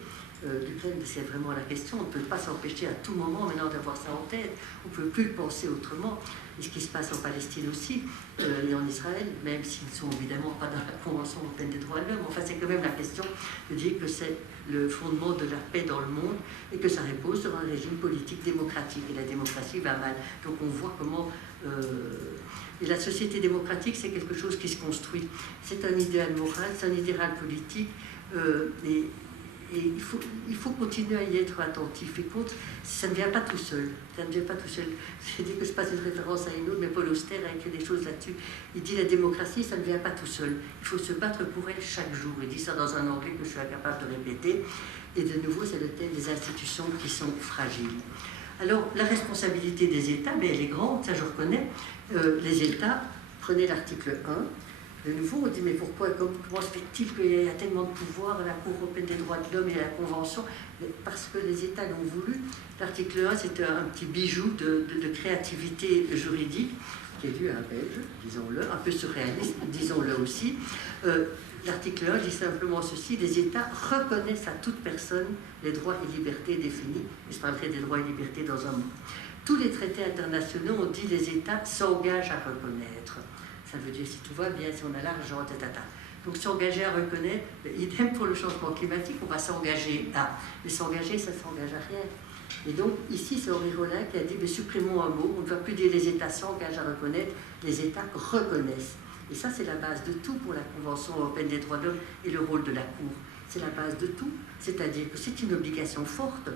l'Ukraine, c'est vraiment la question. On ne peut pas s'empêcher à tout moment maintenant d'avoir ça en tête. On ne peut plus le penser autrement. Et ce qui se passe en Palestine aussi, et en Israël, même s'ils ne sont évidemment pas dans la Convention européenne des droits de l'homme, enfin c'est quand même la question de dire que c'est le fondement de la paix dans le monde et que ça repose sur un régime politique démocratique. Et la démocratie va mal. Donc on voit comment... Et la société démocratique, c'est quelque chose qui se construit. C'est un idéal moral, c'est un idéal politique, et il faut continuer à y être attentif. Et compte, ça ne vient pas tout seul. Ça ne vient pas tout seul. J'ai dit que je passe une référence à une autre, mais Paul Auster a écrit des choses là-dessus. Il dit la démocratie, ça ne vient pas tout seul. Il faut se battre pour elle chaque jour. Il dit ça dans un anglais que je suis incapable de répéter. Et de nouveau, c'est le thème des institutions qui sont fragiles. Alors, la responsabilité des États, mais elle est grande, ça je reconnais. Les États, prenez l'article 1. De nouveau, on dit, mais pourquoi, comment se fait-il qu'il y a tellement de pouvoir à la Cour européenne des droits de l'homme et à la Convention? Parce que les États l'ont voulu. L'article 1, c'est un petit bijou de créativité juridique, qui est dû à un Belge, disons-le, un peu surréaliste, disons-le aussi. L'article 1 dit simplement ceci, les États reconnaissent à toute personne les droits et libertés définis, et je parlerai des droits et libertés dans un mot. Tous les traités internationaux ont dit les États s'engagent à reconnaître. Ça veut dire si tout va bien, si on a l'argent, etc. Donc s'engager à reconnaître, idem pour le changement climatique, on va s'engager à. Mais s'engager, ça ne s'engage à rien. Et donc ici, c'est Henri Rollin qui a dit, mais supprimons un mot, on ne va plus dire les États s'engagent à reconnaître, les États reconnaissent. Et ça, c'est la base de tout pour la Convention européenne des droits de l'homme et le rôle de la Cour. C'est la base de tout. C'est-à-dire que c'est une obligation forte.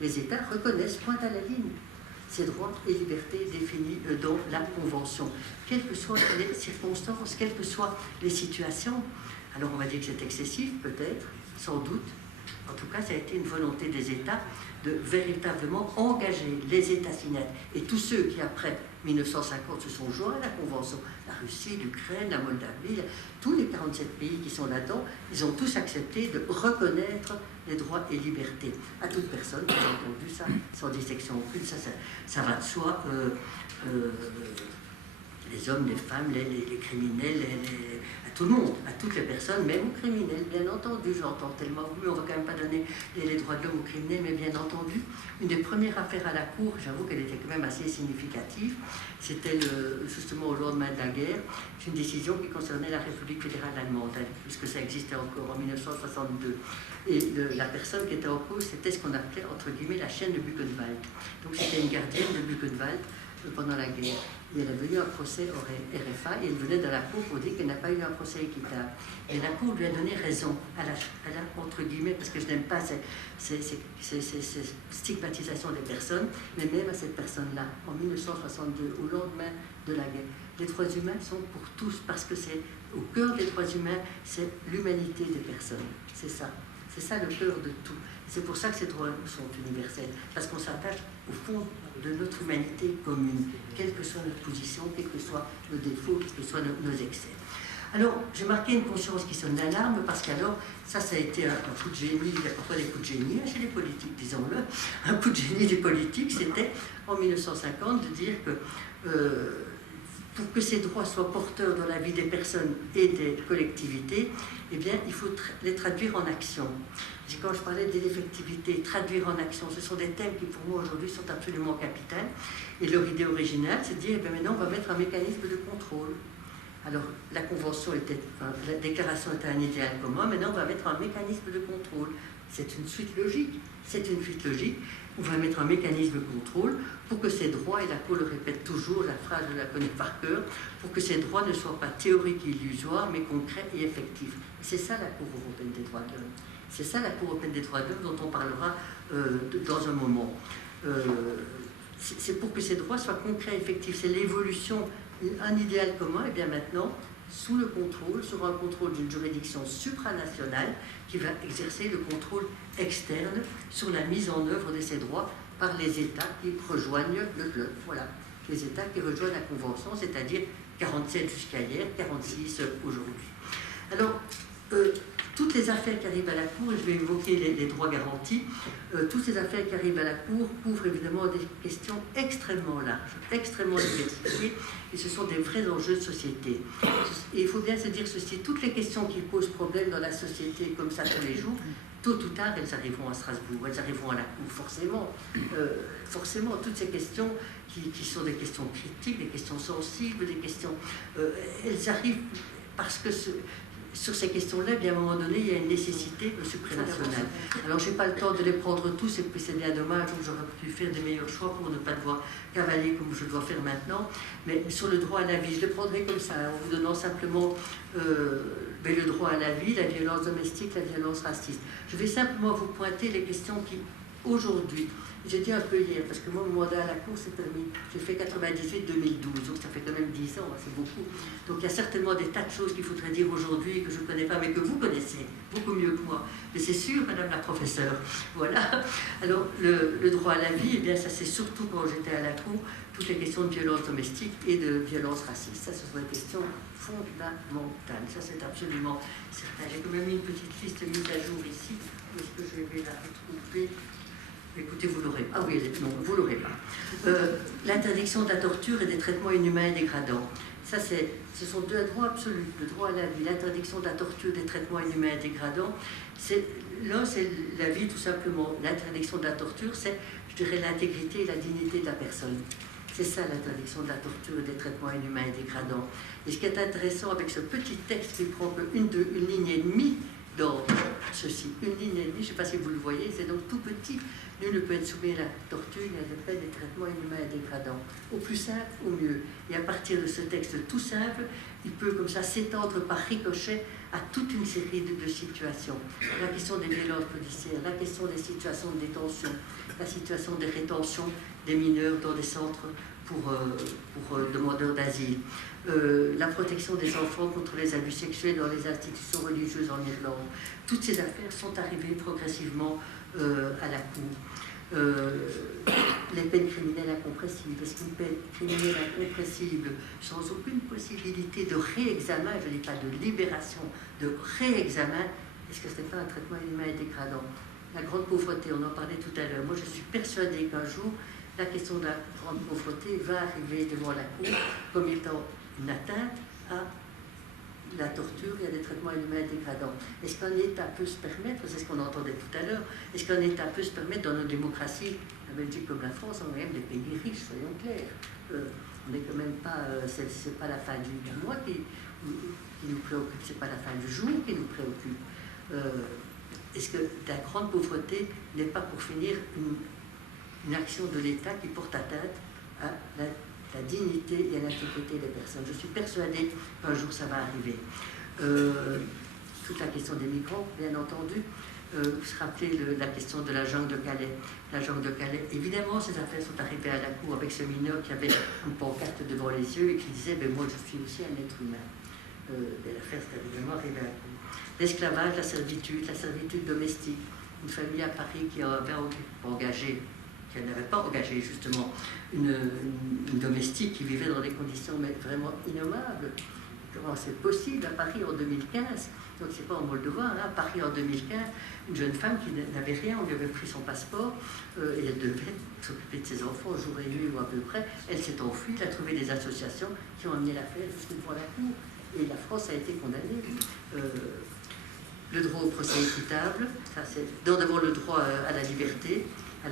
Les États reconnaissent, point à la ligne, ces droits et libertés définis dans la Convention. Quelles que soient les circonstances, quelles que soient les situations. Alors on va dire que c'est excessif, peut-être, sans doute. En tout cas, ça a été une volonté des États de véritablement engager les États signataires et tous ceux qui, après 1950, se sont joints à la Convention, la Russie, l'Ukraine, la Moldavie, tous les 47 pays qui sont là-dedans, ils ont tous accepté de reconnaître les droits et libertés à toute personne. J'ai entendu ça, sans dissection aucune, ça va de soi. Les hommes, les femmes, les criminels, à tout le monde, à toutes les personnes, même aux criminels, bien entendu. J'entends tellement, mais on ne va quand même pas donner les droits de l'homme aux criminels, mais bien entendu. Une des premières affaires à la Cour, j'avoue qu'elle était quand même assez significative, c'était justement au lendemain de la guerre, une décision qui concernait la République fédérale allemande, puisque ça existait encore en 1962. Et la personne qui était en cause, c'était ce qu'on appelait, entre guillemets, la chaîne de Buchenwald. Donc c'était une gardienne de Buchenwald pendant la guerre. Et elle avait eu un procès au RFA et elle venait dans la Cour pour dire qu'elle n'a pas eu un procès équitable. Et la Cour lui a donné raison, à la entre guillemets, parce que je n'aime pas ces stigmatisations des personnes, mais même à cette personne-là, en 1962, au lendemain de la guerre. Les droits humains sont pour tous, parce que c'est au cœur des droits humains, c'est l'humanité des personnes. C'est ça. C'est ça le cœur de tout. C'est pour ça que ces droits sont universels, parce qu'on s'attache au fond de notre humanité commune, quelle que soit notre position, quels que soient nos défauts, quels que soient nos excès. Alors, j'ai marqué une conscience qui sonne d'alarme, parce qu'alors, ça a été un coup de génie, il y a parfois des coups de génie chez les politiques, disons-le. Un coup de génie des politiques, c'était en 1950 de dire que pour que ces droits soient porteurs dans la vie des personnes et des collectivités, eh bien, il faut les traduire en action. Quand je parlais de l'effectivité, traduire en action, ce sont des thèmes qui, pour moi, aujourd'hui, sont absolument capitaux. Et leur idée originale, c'est de dire, eh bien, maintenant, on va mettre un mécanisme de contrôle. Alors, la déclaration était un idéal commun, maintenant on va mettre un mécanisme de contrôle. C'est une suite logique. On va mettre un mécanisme de contrôle pour que ces droits, et la Cour le répète toujours, la phrase je la connais par cœur, pour que ces droits ne soient pas théoriques et illusoires, mais concrets et effectifs. C'est ça la Cour européenne des droits de l'homme. C'est ça la Cour européenne des droits de l'homme dont on parlera dans un moment. C'est pour que ces droits soient concrets et effectifs. C'est l'évolution, un idéal commun, et bien maintenant, sous un contrôle d'une juridiction supranationale qui va exercer le contrôle externe sur la mise en œuvre de ces droits par les États qui rejoignent le club. Voilà, les États qui rejoignent la Convention, c'est-à-dire 47 jusqu'à hier, 46 aujourd'hui. Alors, toutes les affaires qui arrivent à la Cour, et je vais évoquer les droits garantis, toutes ces affaires qui arrivent à la Cour couvrent évidemment des questions extrêmement larges, extrêmement diversifiées, et ce sont des vrais enjeux de société. Et il faut bien se dire ceci, toutes les questions qui posent problème dans la société comme ça tous les jours, tôt ou tard, elles arriveront à Strasbourg, elles arriveront à la Cour, forcément. Forcément, toutes ces questions qui sont des questions critiques, des questions sensibles, des questions... elles arrivent parce que... Sur ces questions-là, bien à un moment donné, il y a une nécessité supranationale. Alors, je n'ai pas le temps de les prendre tous, et puis c'est bien dommage, donc j'aurais pu faire des meilleurs choix pour ne pas devoir cavaler comme je dois faire maintenant. Mais sur le droit à la vie, je le prendrai comme ça, en vous donnant simplement le droit à la vie, la violence domestique, la violence raciste. Je vais simplement vous pointer les questions qui, aujourd'hui, j'ai dit un peu hier, parce que moi, mon mandat à la Cour s'est terminé. J'ai fait 98-2012, donc ça fait quand même 10 ans, c'est beaucoup. Donc il y a certainement des tas de choses qu'il faudrait dire aujourd'hui que je ne connais pas, mais que vous connaissez beaucoup mieux que moi. Mais c'est sûr, Madame la professeure. Voilà. Alors, le droit à la vie, eh bien, ça c'est surtout quand j'étais à la Cour, toutes les questions de violence domestique et de violence raciste. Ça, ce sont des questions fondamentales. Ça, c'est absolument certain. J'ai quand même mis une petite liste mise à jour ici. Est-ce que je vais la retrouver ? Écoutez, vous l'aurez pas. Ah oui, non, vous l'aurez pas. L'interdiction de la torture et des traitements inhumains et dégradants. Ça, ce sont deux droits absolus. Le droit à la vie, l'interdiction de la torture, des traitements inhumains et dégradants. L'un, c'est la vie, tout simplement. L'interdiction de la torture, c'est, je dirais, l'intégrité et la dignité de la personne. C'est ça, l'interdiction de la torture et des traitements inhumains et dégradants. Et ce qui est intéressant avec ce petit texte qui prend une ligne et demie d'ordre, ceci, une ligne et demie, je ne sais pas si vous le voyez, c'est donc tout petit. Nul ne peut être soumis à la torture, à la peine, des traitements inhumains et dégradants. Au plus simple, au mieux. Et à partir de ce texte tout simple, il peut comme ça s'étendre par ricochet à toute une série de situations. La question des violences policières, la question des situations de détention, la situation des rétentions des mineurs dans des centres pour demandeurs d'asile, la protection des enfants contre les abus sexuels dans les institutions religieuses en Irlande. Toutes ces affaires sont arrivées progressivement à la Cour. Les peines criminelles incompressibles. Est-ce qu'une peine criminelle incompressible, sans aucune possibilité de réexamen, je ne dis pas de libération, de réexamen, est-ce que ce n'est pas un traitement inhumain et dégradant? La grande pauvreté, on en parlait tout à l'heure. Moi, je suis persuadée qu'un jour, la question de la grande pauvreté va arriver devant la Cour comme étant une atteinte à la torture et à des traitements inhumains et dégradants. Est-ce qu'un État peut se permettre, c'est ce qu'on entendait tout à l'heure, est-ce qu'un État peut se permettre dans nos démocraties, la Belgique comme la France, on est quand même des pays riches, soyons clairs. On n'est quand même pas, c'est pas la fin du mois qui nous préoccupe, c'est pas la fin du jour qui nous préoccupe. Est-ce que la grande pauvreté n'est pas pour finir une action de l'État qui porte atteinte à la dignité et à l'intégrité des personnes? Je suis persuadée qu'un jour ça va arriver. Toute la question des migrants, bien entendu. Vous vous rappelez la question de la jungle de Calais. La jungle de Calais, évidemment, ces affaires sont arrivées à la Cour avec ce mineur qui avait une pancarte devant les yeux et qui disait « moi, je suis aussi un être humain ». L'affaire s'est évidemment arrivée à la Cour. L'esclavage, la servitude domestique. Une famille à Paris qui avait engagé, qui n'avait pas engagé justement une domestique qui vivait dans des conditions mais vraiment innommables. Comment c'est possible à Paris en 2015? Donc c'est pas en Moldova, hein, à Paris en 2015, une jeune femme qui n'avait rien, on lui avait pris son passeport et elle devait s'occuper de ses enfants jour et nuit ou à peu près. Elle s'est enfuie, elle a trouvé des associations qui ont amené l'affaire jusqu'au devant la Cour et la France a été condamnée. Le droit au procès équitable, ça c'est d'abord le droit à la liberté, à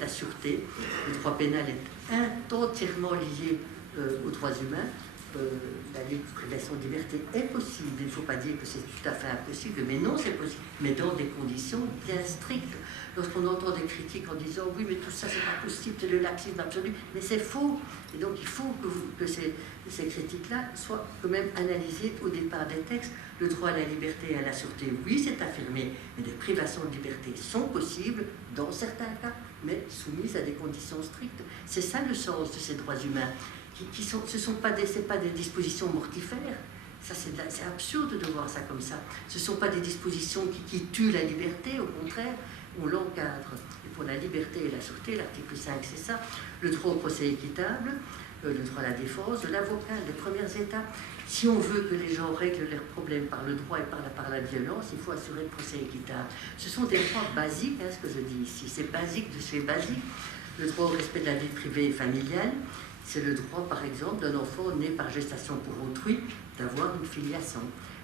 la sûreté. Le droit pénal est entièrement lié aux droits humains. la privation de liberté est possible. Il ne faut pas dire que c'est tout à fait impossible, mais non, c'est possible, mais dans des conditions bien strictes. Lorsqu'on entend des critiques en disant oui, mais tout ça, c'est pas possible, c'est le laxisme absolu, mais c'est faux. Et donc, il faut que ces critiques-là soient quand même analysées au départ des textes. Le droit à la liberté et à la sûreté, oui, c'est affirmé, mais des privations de liberté sont possibles dans certains cas, mais soumises à des conditions strictes. C'est ça le sens de ces droits humains. Ce sont pas des dispositions mortifères. Ça, c'est absurde de voir ça comme ça. Ce ne sont pas des dispositions qui tuent la liberté, au contraire, on l'encadre. Et pour la liberté et la sûreté, l'article 5, c'est ça. Le droit au procès équitable, le droit à la défense, de l'avocat, les premières étapes. Si on veut que les gens règlent leurs problèmes par le droit et par la violence, il faut assurer le procès équitable. Ce sont des droits basiques, ce que je dis ici. C'est basique de chez basique. Le droit au respect de la vie privée et familiale, c'est le droit, par exemple, d'un enfant né par gestation pour autrui d'avoir une filiation.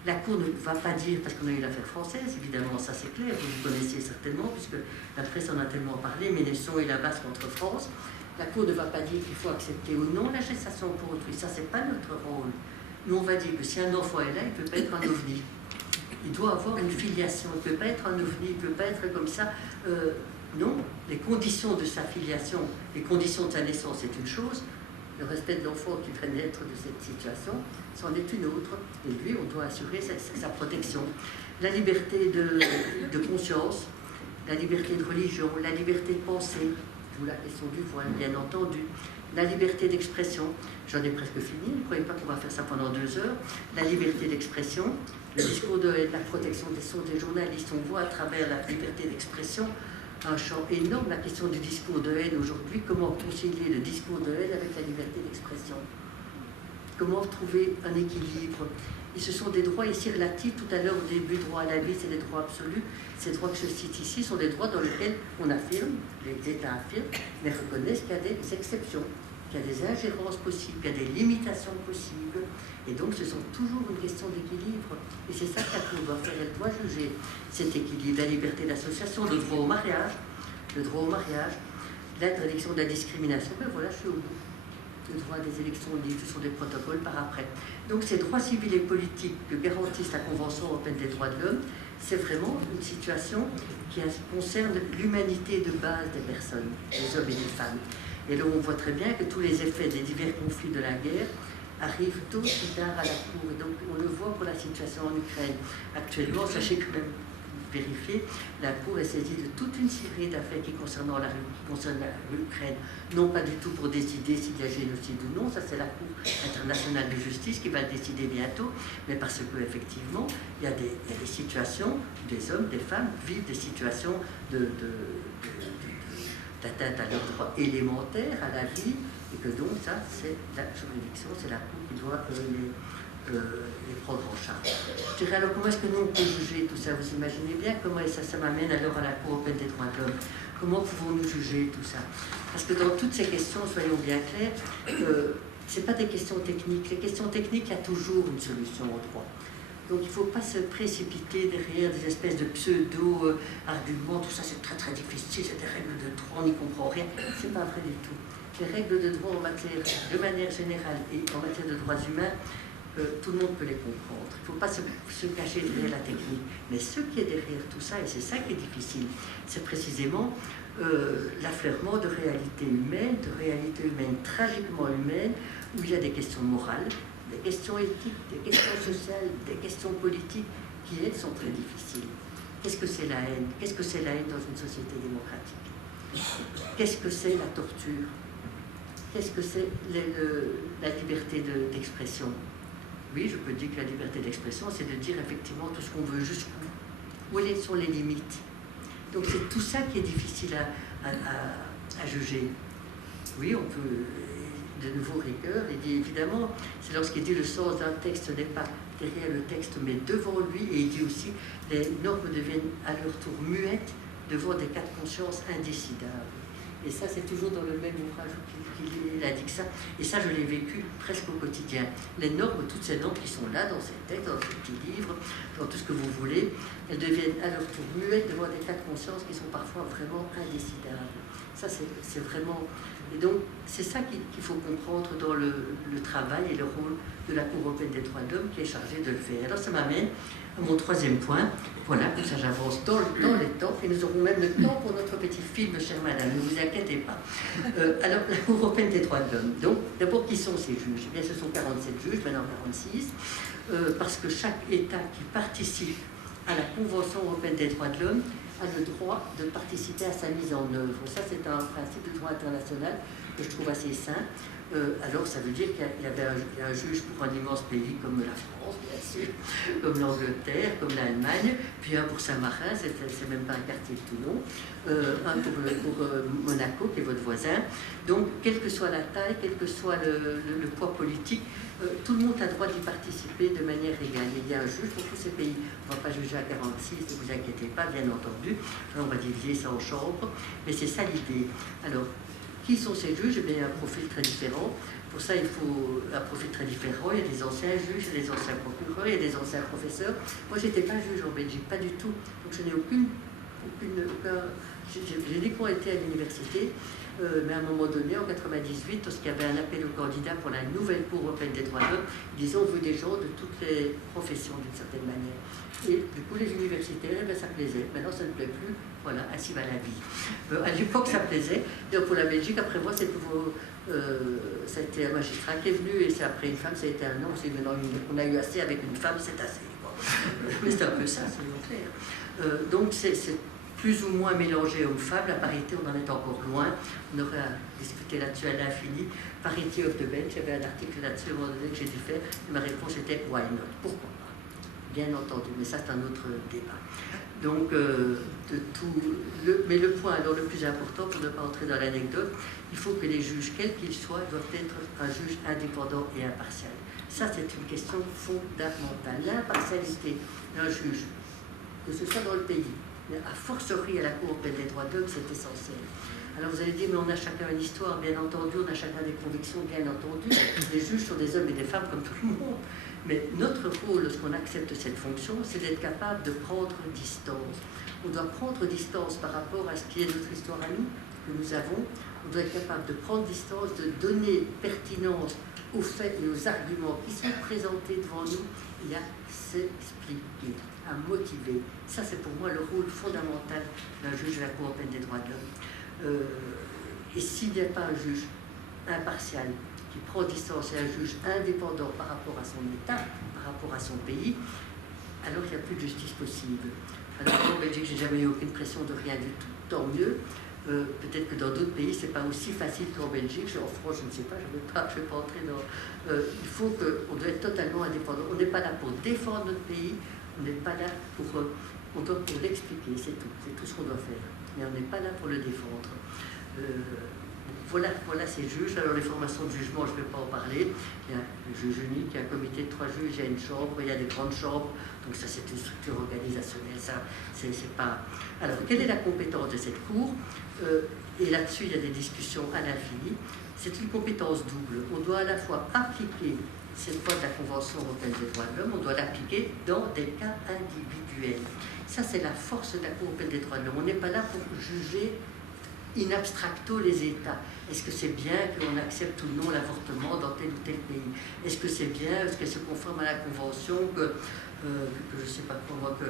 La Cour ne va pas dire, parce qu'on a eu l'affaire française, évidemment, ça c'est clair, vous connaissez certainement, puisque la presse en a tellement parlé, Ménesson et la Basse contre France. La Cour ne va pas dire qu'il faut accepter ou non la gestation pour autrui, ça c'est pas notre rôle. Nous on va dire que si un enfant est là, il ne peut pas être un ovni. Il doit avoir une filiation, il ne peut pas être un ovni, il ne peut pas être comme ça. Non, les conditions de sa filiation, les conditions de sa naissance, c'est une chose. Le respect de l'enfant qui va naître de cette situation, c'en est une autre. Et lui, on doit assurer sa protection. La liberté de conscience, la liberté de religion, la liberté de pensée, d'où la question du voile, bien entendu. La liberté d'expression, j'en ai presque fini, ne croyez pas qu'on va faire ça pendant 2 heures. La liberté d'expression, le discours de haine, la protection des journalistes, on voit à travers la liberté d'expression un champ énorme, la question du discours de haine aujourd'hui, comment concilier le discours de haine avec la liberté d'expression, comment trouver un équilibre. Et ce sont des droits ici relatifs, tout à l'heure au début, droit à la vie, c'est des droits absolus. Ces droits que je cite ici sont des droits dans lesquels on affirme, les États affirment, mais reconnaissent qu'il y a des exceptions, qu'il y a des ingérences possibles, qu'il y a des limitations possibles. Et donc ce sont toujours une question d'équilibre. Et c'est ça que la Cour doit faire, elle doit juger cet équilibre, la liberté d'association, le droit au mariage, l'interdiction de la discrimination. Ben voilà, je suis au bout. Le droit des élections libres, ce sont des protocoles par après. Donc ces droits civils et politiques que garantissent la Convention européenne des droits de l'homme, c'est vraiment une situation qui concerne l'humanité de base des personnes, des hommes et des femmes. Et là, on voit très bien que tous les effets des divers conflits de la guerre arrivent tôt ou tard à la Cour. Et donc, on le voit pour la situation en Ukraine. Actuellement, sachez quand même vérifier, la Cour est saisie de toute une série d'affaires qui concernent l'Ukraine. Non pas du tout pour décider s'il y a génocide ou non, ça c'est la Cour internationale de justice qui va le décider bientôt, mais parce que effectivement, il y a des situations, des hommes, des femmes vivent des situations d'atteinte à leurs droits élémentaires, à la vie, et que donc ça, c'est la juridiction, c'est la Cour qui doit les prendre en charge. Je dirais alors, comment est-ce que nous on peut juger tout ça? Vous imaginez bien comment ça m'amène alors à la Cour européenne des droits de l'homme. Comment pouvons-nous juger tout ça? Parce que dans toutes ces questions, soyons bien clairs, ce n'est pas des questions techniques. Les questions techniques, il y a toujours une solution au droit. Donc il ne faut pas se précipiter derrière des espèces de pseudo-arguments, tout ça c'est très très difficile, c'est des règles de droit, on n'y comprend rien. Ce n'est pas vrai du tout. Les règles de droit en matière, de manière générale et en matière de droits humains, tout le monde peut les comprendre. Il ne faut pas se cacher derrière la technique. Mais ce qui est derrière tout ça, et c'est ça qui est difficile, c'est précisément l'affleurement de réalités humaines tragiquement humaines, où il y a des questions morales, des questions éthiques, des questions sociales, des questions politiques, qui elles sont très difficiles. Qu'est-ce que c'est la haine? Qu'est-ce que c'est la haine dans une société démocratique? Qu'est-ce que c'est la torture? Qu'est-ce que c'est la liberté d'expression? Oui, je peux dire que la liberté d'expression, c'est de dire effectivement tout ce qu'on veut, jusqu'où. Où sont les limites? Donc c'est tout ça qui est difficile à juger. Oui, on peut, de nouveau Ricoeur, il dit évidemment, c'est lorsqu'il dit le sens d'un texte n'est pas derrière le texte, mais devant lui, et il dit aussi, les normes deviennent à leur tour muettes devant des cas de conscience indécidables. Et ça, c'est toujours dans le même ouvrage qu'il a dit que ça. Et ça, je l'ai vécu presque au quotidien. Les normes, toutes ces normes qui sont là, dans ces textes, dans ces petits livres, dans tout ce que vous voulez, elles deviennent à leur tour muettes devant des cas de conscience qui sont parfois vraiment indécidables. Ça, c'est vraiment Et donc, c'est ça qu'il faut comprendre dans le travail et le rôle de la Cour européenne des droits de l'homme qui est chargée de le faire. Alors, ça m'amène à mon troisième point. Voilà, comme ça j'avance dans les temps, et nous aurons même le temps pour notre petit film, chère madame, ne vous inquiétez pas. Alors, la Cour européenne des droits de l'homme. Donc, d'abord, qui sont ces juges? Eh bien, ce sont 47 juges, maintenant 46, parce que chaque État qui participe à la Convention européenne des droits de l'homme a le droit de participer à sa mise en œuvre. Ça, c'est un principe de droit international que je trouve assez sain. Alors, ça veut dire qu'il y avait un juge pour un immense pays comme la France, bien sûr, comme l'Angleterre, comme l'Allemagne, puis un pour Saint-Marin, c'est même pas un quartier de Toulon, un pour Monaco, qui est votre voisin. Donc, quelle que soit la taille, quel que soit le poids politique, tout le monde a le droit d'y participer de manière égale. Il y a un juge pour tous ces pays. On ne va pas juger à 46, ne vous inquiétez pas, bien entendu. On va diviser ça en chambres, mais c'est ça l'idée. Alors, qui sont ces juges? Eh bien, il y a un profil très différent. Pour ça, il faut un profil très différent. Il y a des anciens juges, il y a des anciens procureurs, il y a des anciens professeurs. Moi, je n'étais pas juge en Belgique, pas du tout. Donc, je n'ai j'ai des cours été à l'université, mais à un moment donné, en 98, lorsqu'il y avait un appel aux candidats pour la nouvelle Cour européenne des droits de l'homme, ils disaient on veut des gens de toutes les professions d'une certaine manière. Et du coup, les universitaires, ça plaisait. Maintenant, ça ne plaît plus. Voilà, ainsi va la vie. À l'époque, ça plaisait. Et pour la Belgique, après moi, c'était un magistrat qui est venu, et c'est après une femme, ça a été un homme. On a eu assez avec une femme, c'est assez. Mais c'est un peu ça, c'est clair. Donc, c'est plus ou moins mélangé homme-femme. La parité, on en est encore loin. On aurait à discuter là-dessus à l'infini. Parity of the bench, j'avais un article là-dessus à un moment donné que j'ai dû faire. Et ma réponse était why not? Pourquoi pas? Bien entendu, mais ça, c'est un autre débat. Donc, mais le point alors, le plus important, pour ne pas entrer dans l'anecdote, il faut que les juges, quels qu'ils soient, doivent être un juge indépendant et impartial. Ça, c'est une question fondamentale. L'impartialité d'un juge, que ce soit dans le pays, mais a fortiori à la Cour européenne des droits de l'homme, c'est essentiel. Alors vous allez dire, mais on a chacun une histoire, bien entendu, on a chacun des convictions, bien entendu. Les juges sont des hommes et des femmes comme tout le monde. Mais notre rôle, lorsqu'on accepte cette fonction, c'est d'être capable de prendre distance. On doit prendre distance par rapport à ce qui est notre histoire à nous, que nous avons. On doit être capable de prendre distance, de donner pertinence aux faits et aux arguments qui sont présentés devant nous et à s'expliquer, à motiver. Ça, c'est pour moi le rôle fondamental d'un juge de la Cour européenne des droits de l'homme. Et s'il n'y a pas un juge impartial, qui prend distance, et un juge indépendant par rapport à son État, par rapport à son pays, alors il n'y a plus de justice possible. Alors en Belgique, j'ai jamais eu aucune pression de rien du tout, tant mieux. Peut-être que dans d'autres pays, c'est pas aussi facile qu'en Belgique. En France, je ne sais pas, je ne vais pas entrer dans... il faut qu'on doit être totalement indépendant. On n'est pas là pour défendre notre pays, on n'est pas là pour... on doit pour l'expliquer, c'est tout ce qu'on doit faire. Mais on n'est pas là pour le défendre. Voilà ces juges. Alors les formations de jugement, je ne vais pas en parler. Il y a le juge unique, il y a un comité de 3 juges, il y a une chambre, il y a des grandes chambres. Donc ça, c'est une structure organisationnelle. Ça, c'est pas... Alors, quelle est la compétence de cette cour? Et là-dessus, il y a des discussions à l'infini. C'est une compétence double. On doit à la fois appliquer cette loi de la Convention européenne des droits de l'homme, on doit l'appliquer dans des cas individuels. Ça, c'est la force de la Cour européenne des droits de l'homme. On n'est pas là pour juger in abstracto les États. Est-ce que c'est bien qu'on accepte ou non l'avortement dans tel ou tel pays? Est-ce que c'est bien, est-ce qu'elle se conforme à la Convention, que je ne sais pas comment, que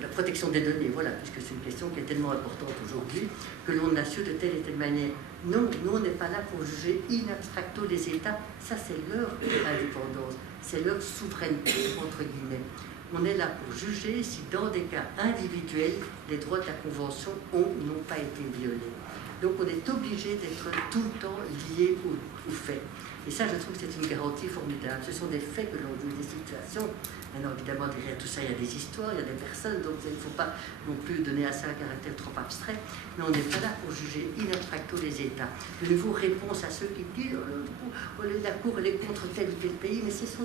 la protection des données, voilà, puisque c'est une question qui est tellement importante aujourd'hui, que l'on assure de telle et telle manière. Non, nous, on n'est pas là pour juger in abstracto les États. Ça, c'est leur indépendance, c'est leur souveraineté, entre guillemets. On est là pour juger si dans des cas individuels, les droits de la Convention ont ou n'ont pas été violés. Donc on est obligé d'être tout le temps lié aux faits. Et ça, je trouve que c'est une garantie formidable. Ce sont des faits que l'on juge, des situations. Maintenant, évidemment, derrière tout ça, il y a des histoires, il y a des personnes, donc il ne faut pas non plus donner à ça un caractère trop abstrait. Mais on n'est pas là pour juger in abstracto les États. De nouveau, réponse à ceux qui disent la Cour, elle est contre tel ou tel pays, mais ce sont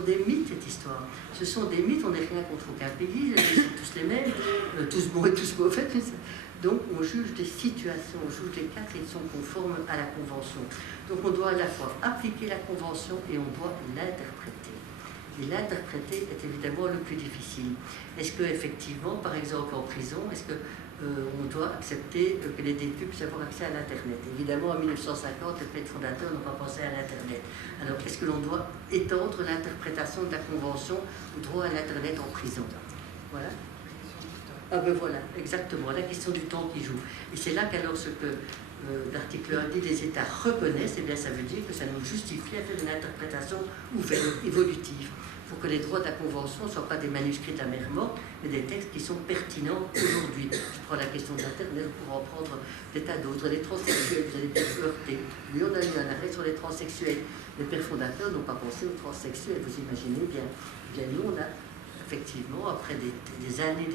des mythes, cette histoire. Ce sont des mythes, on n'est rien contre aucun pays, ils sont tous les mêmes, tous bons et tous mauvais. Donc on juge des situations, on juge des cas qui sont conformes à la Convention. Donc on doit à la fois appliquer la Convention et on doit l'interpréter. Et l'interpréter est évidemment le plus difficile. Est-ce qu'effectivement, par exemple en prison, est-ce que on doit accepter que les détenus puissent avoir accès à l'Internet. Évidemment, en 1950, les pères fondateurs n'ont pas pensé à l'Internet. Alors, est-ce que l'on doit étendre l'interprétation de la Convention au droit à l'Internet en prison? Voilà. Ah ben voilà, exactement, la question du temps qui joue. Et c'est là qu'alors ce que l'article 1 dit, les États reconnaissent, eh bien ça veut dire que ça nous justifie à faire une interprétation ouverte, évolutive, pour que les droits de la Convention ne soient pas des manuscrits de la mer morte, mais des textes qui sont pertinents aujourd'hui. Je prends la question de l'Internet pour en prendre des tas d'autres. Les transsexuels, vous allez peut-être heurter. Oui, on a eu un arrêt sur les transsexuels. Les pères fondateurs n'ont pas pensé aux transsexuels, vous imaginez bien. Bien nous, on a effectivement, après des années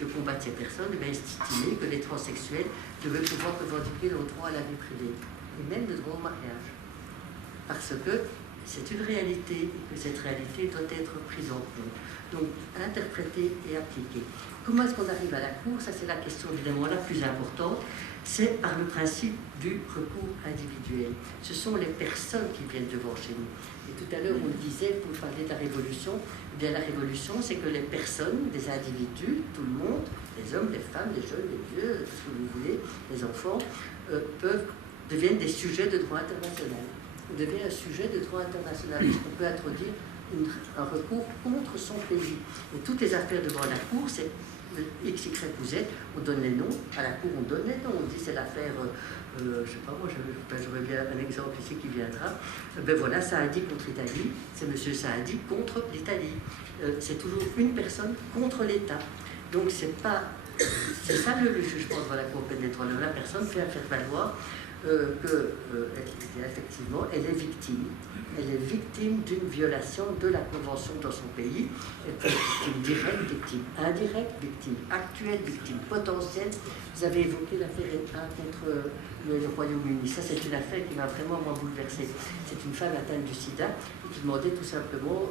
de combat de ces personnes, estimé que les transsexuels devaient pouvoir revendiquer leur droit à la vie privée, et même le droit au mariage. Parce que c'est une réalité, et que cette réalité doit être prise en compte. Donc, interprétée et appliquée. Comment est-ce qu'on arrive à la Cour? Ça, c'est la question évidemment la plus importante. C'est par le principe du recours individuel. Ce sont les personnes qui viennent devant chez nous. Et tout à l'heure, on le disait, pour parler de la Révolution, eh bien, la Révolution, c'est que les personnes, les individus, tout le monde, les hommes, les femmes, les jeunes, les vieux, tout ce que vous voulez, les enfants, deviennent des sujets de droit international. On devient un sujet de droit international. On peut introduire un recours contre son pays. Et toutes les affaires devant la Cour, c'est X, Y ou Z, on donne les noms, à la Cour on donne les noms, on dit c'est l'affaire, je ne sais pas moi, j'aurais bien un exemple ici qui viendra, ben voilà, Saadi contre l'Italie, c'est M. Saadi contre l'Italie. C'est toujours une personne contre l'État. Donc c'est ça le jugement devant la Cour pénale des droits de l'homme. La personne fait faire valoir effectivement, elle est victime. Elle est victime d'une violation de la Convention dans son pays. Elle peut être victime directe, victime indirecte, victime actuelle, victime potentielle. Vous avez évoqué l'affaire ETA contre le Royaume-Uni. Ça, c'est une affaire qui m'a vraiment bouleversée. C'est une femme atteinte du sida qui demandait tout simplement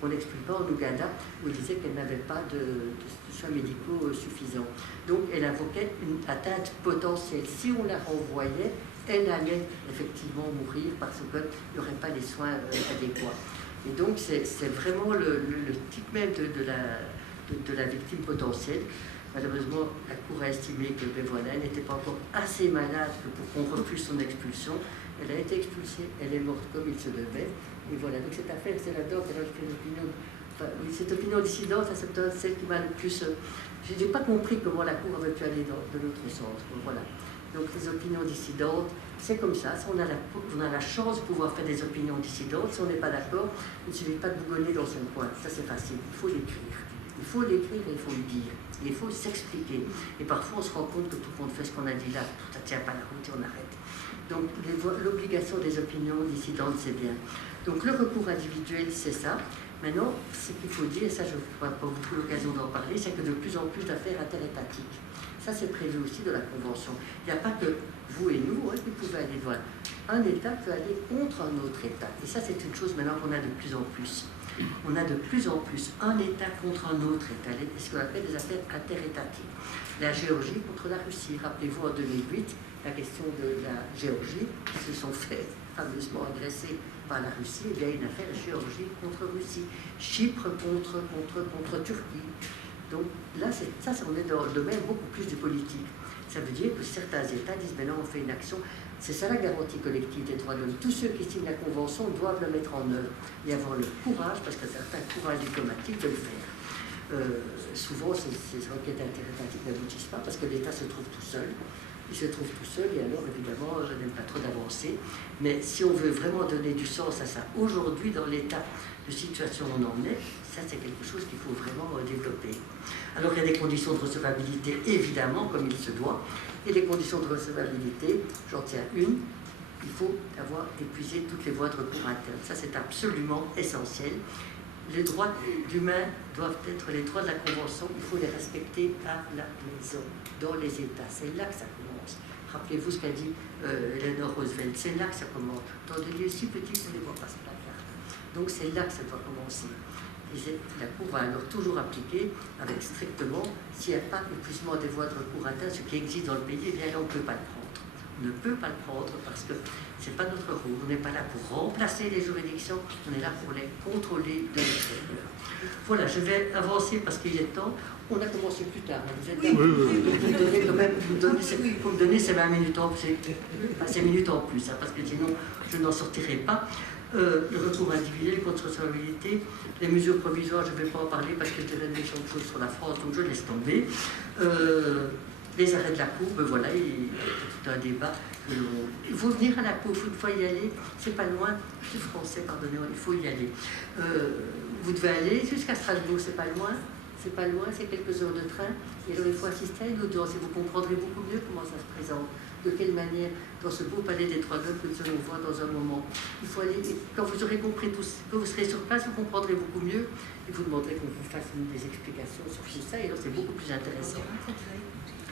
qu'on l'expulse pas en Ouganda, où il disait qu'elle n'avait pas de soins médicaux suffisants. Donc, elle invoquait une atteinte potentielle. Si on la renvoyait, elle allait effectivement mourir parce qu'il n'y aurait pas les soins adéquats. Et donc, c'est vraiment le type même de la victime potentielle. Malheureusement, la Cour a estimé que elle n'était pas encore assez malade pour qu'on refuse son expulsion. Elle a été expulsée, elle est morte comme il se devait. Et voilà, donc cette affaire, c'est là-dedans qu'elle a fait une opinion. Enfin, oui, cette opinion dissidente, c'est peut-être celle qui m'a le plus. Je n'ai pas compris comment la Cour avait pu aller de l'autre sens. Voilà. Donc les opinions dissidentes, c'est comme ça. Si on a la chance de pouvoir faire des opinions dissidentes, si on n'est pas d'accord, il ne suffit pas de bougonner dans son coin. Ça, c'est facile. Il faut l'écrire. Il faut l'écrire et il faut le dire. Et il faut s'expliquer. Et parfois, on se rend compte que tout le monde fait ce qu'on a dit là. Ça ne tient pas la route et on arrête. Donc, l'obligation des opinions dissidentes, c'est bien. Donc, le recours individuel, c'est ça. Maintenant, ce qu'il faut dire, et ça, je n'aurai pas beaucoup l'occasion d'en parler, c'est que de plus en plus d'affaires interétatiques. Ça, c'est prévu aussi de la Convention. Il n'y a pas que vous et nous qui pouvez aller voir. Un État peut aller contre un autre État. Et ça, c'est une chose maintenant qu'on a de plus en plus. On a de plus en plus un État contre un autre État, ce qu'on appelle des affaires interétatiques. La Géorgie contre la Russie. Rappelez-vous, en 2008, la question de la Géorgie, qui se sont fait fameusement agresser par la Russie, il y a une affaire Géorgie contre Russie. Chypre contre Turquie. Donc là, on est dans le domaine beaucoup plus du politique. Ça veut dire que certains États disent, maintenant on fait une action. C'est ça la garantie collective des droits de l'homme. Tous ceux qui signent la Convention doivent la mettre en œuvre et avoir le courage, parce que certains courage diplomatique de le faire. Souvent, ces requêtes interétatiques n'aboutissent pas parce que l'État se trouve tout seul. Il se trouve tout seul et alors, évidemment, je n'aime pas trop d'avancer. Mais si on veut vraiment donner du sens à ça, aujourd'hui, dans l'état de situation où on en est, ça, c'est quelque chose qu'il faut vraiment développer. Alors, il y a des conditions de recevabilité, évidemment, comme il se doit. Et les conditions de recevabilité, j'en tiens une, il faut avoir épuisé toutes les voies de recours internes. Ça, c'est absolument essentiel. Les droits humains doivent être les droits de la Convention, il faut les respecter à la maison, dans les États. C'est là que ça commence. Rappelez-vous ce qu'a dit Eleanor Roosevelt, c'est là que ça commence. Dans des lieux si petits qu'on ne les voit pas sur la carte. Donc c'est là que ça doit commencer. Et la Cour va alors toujours appliquer avec strictement, s'il n'y a pas d'épuisement des voies de recours internes, ce qui existe dans le pays, eh bien là on ne peut pas le prendre. On ne peut pas le prendre parce que ce n'est pas notre rôle. On n'est pas là pour remplacer les juridictions, on est là pour les contrôler de l'extérieur. Voilà, je vais avancer parce qu'il est temps. On a commencé plus tard. Vous êtes d'accord? Vous me donnez ces 20 minutes en plus, pas 5 minutes en plus, hein, parce que sinon je n'en sortirai pas. Le recours individuel, contre-responsabilité, les mesures provisoires, je ne vais pas en parler parce que je dirais des méchantes choses sur la France, donc je laisse tomber. Les arrêts de la Cour, ben voilà, il y a tout un débat. Il faut venir à la Cour, il faut y aller, c'est pas loin, je suis français, pardonnez-moi, il faut y aller. Vous devez aller jusqu'à Strasbourg, c'est pas loin. C'est pas loin, c'est quelques heures de train. Et alors il faut assister à une audience et vous comprendrez beaucoup mieux comment ça se présente. De quelle manière, dans ce beau palais des Trois Globes que nous allons voir dans un moment. Il faut aller, quand vous aurez compris tout, quand vous serez sur place, vous comprendrez beaucoup mieux et vous demanderez qu'on vous fasse des explications sur tout ça. Et alors c'est beaucoup plus intéressant.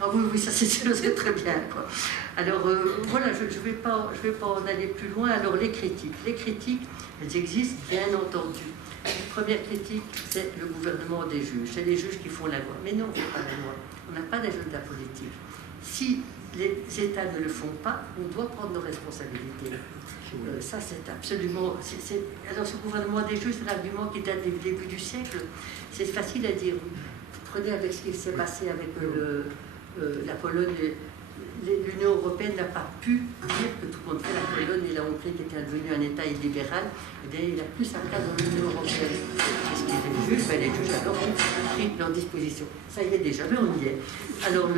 Ah oui, ça c'est très bien, quoi. Alors voilà, je ne vais pas en aller plus loin. Alors les critiques, elles existent bien entendu. La première critique, c'est le gouvernement des juges. C'est les juges qui font la loi. Mais non, on ne fait pas la loi. On n'a pas d'agenda politique. Si les États ne le font pas, on doit prendre nos responsabilités. Ça, c'est absolument... Alors, ce gouvernement des juges, c'est l'argument qui date du début du siècle. C'est facile à dire. Vous prenez avec ce qui s'est passé avec la Pologne... L'Union européenne n'a pas pu dire que tout compte fait, la Pologne et la Hongrie, qui était devenue un État illibéral, eh bien, il n'a plus sa place dans l'Union européenne. Qu'est-ce qu'il les juges? Les juges alors ont pris leur disposition. Ça y est déjà, mais on y est. Alors,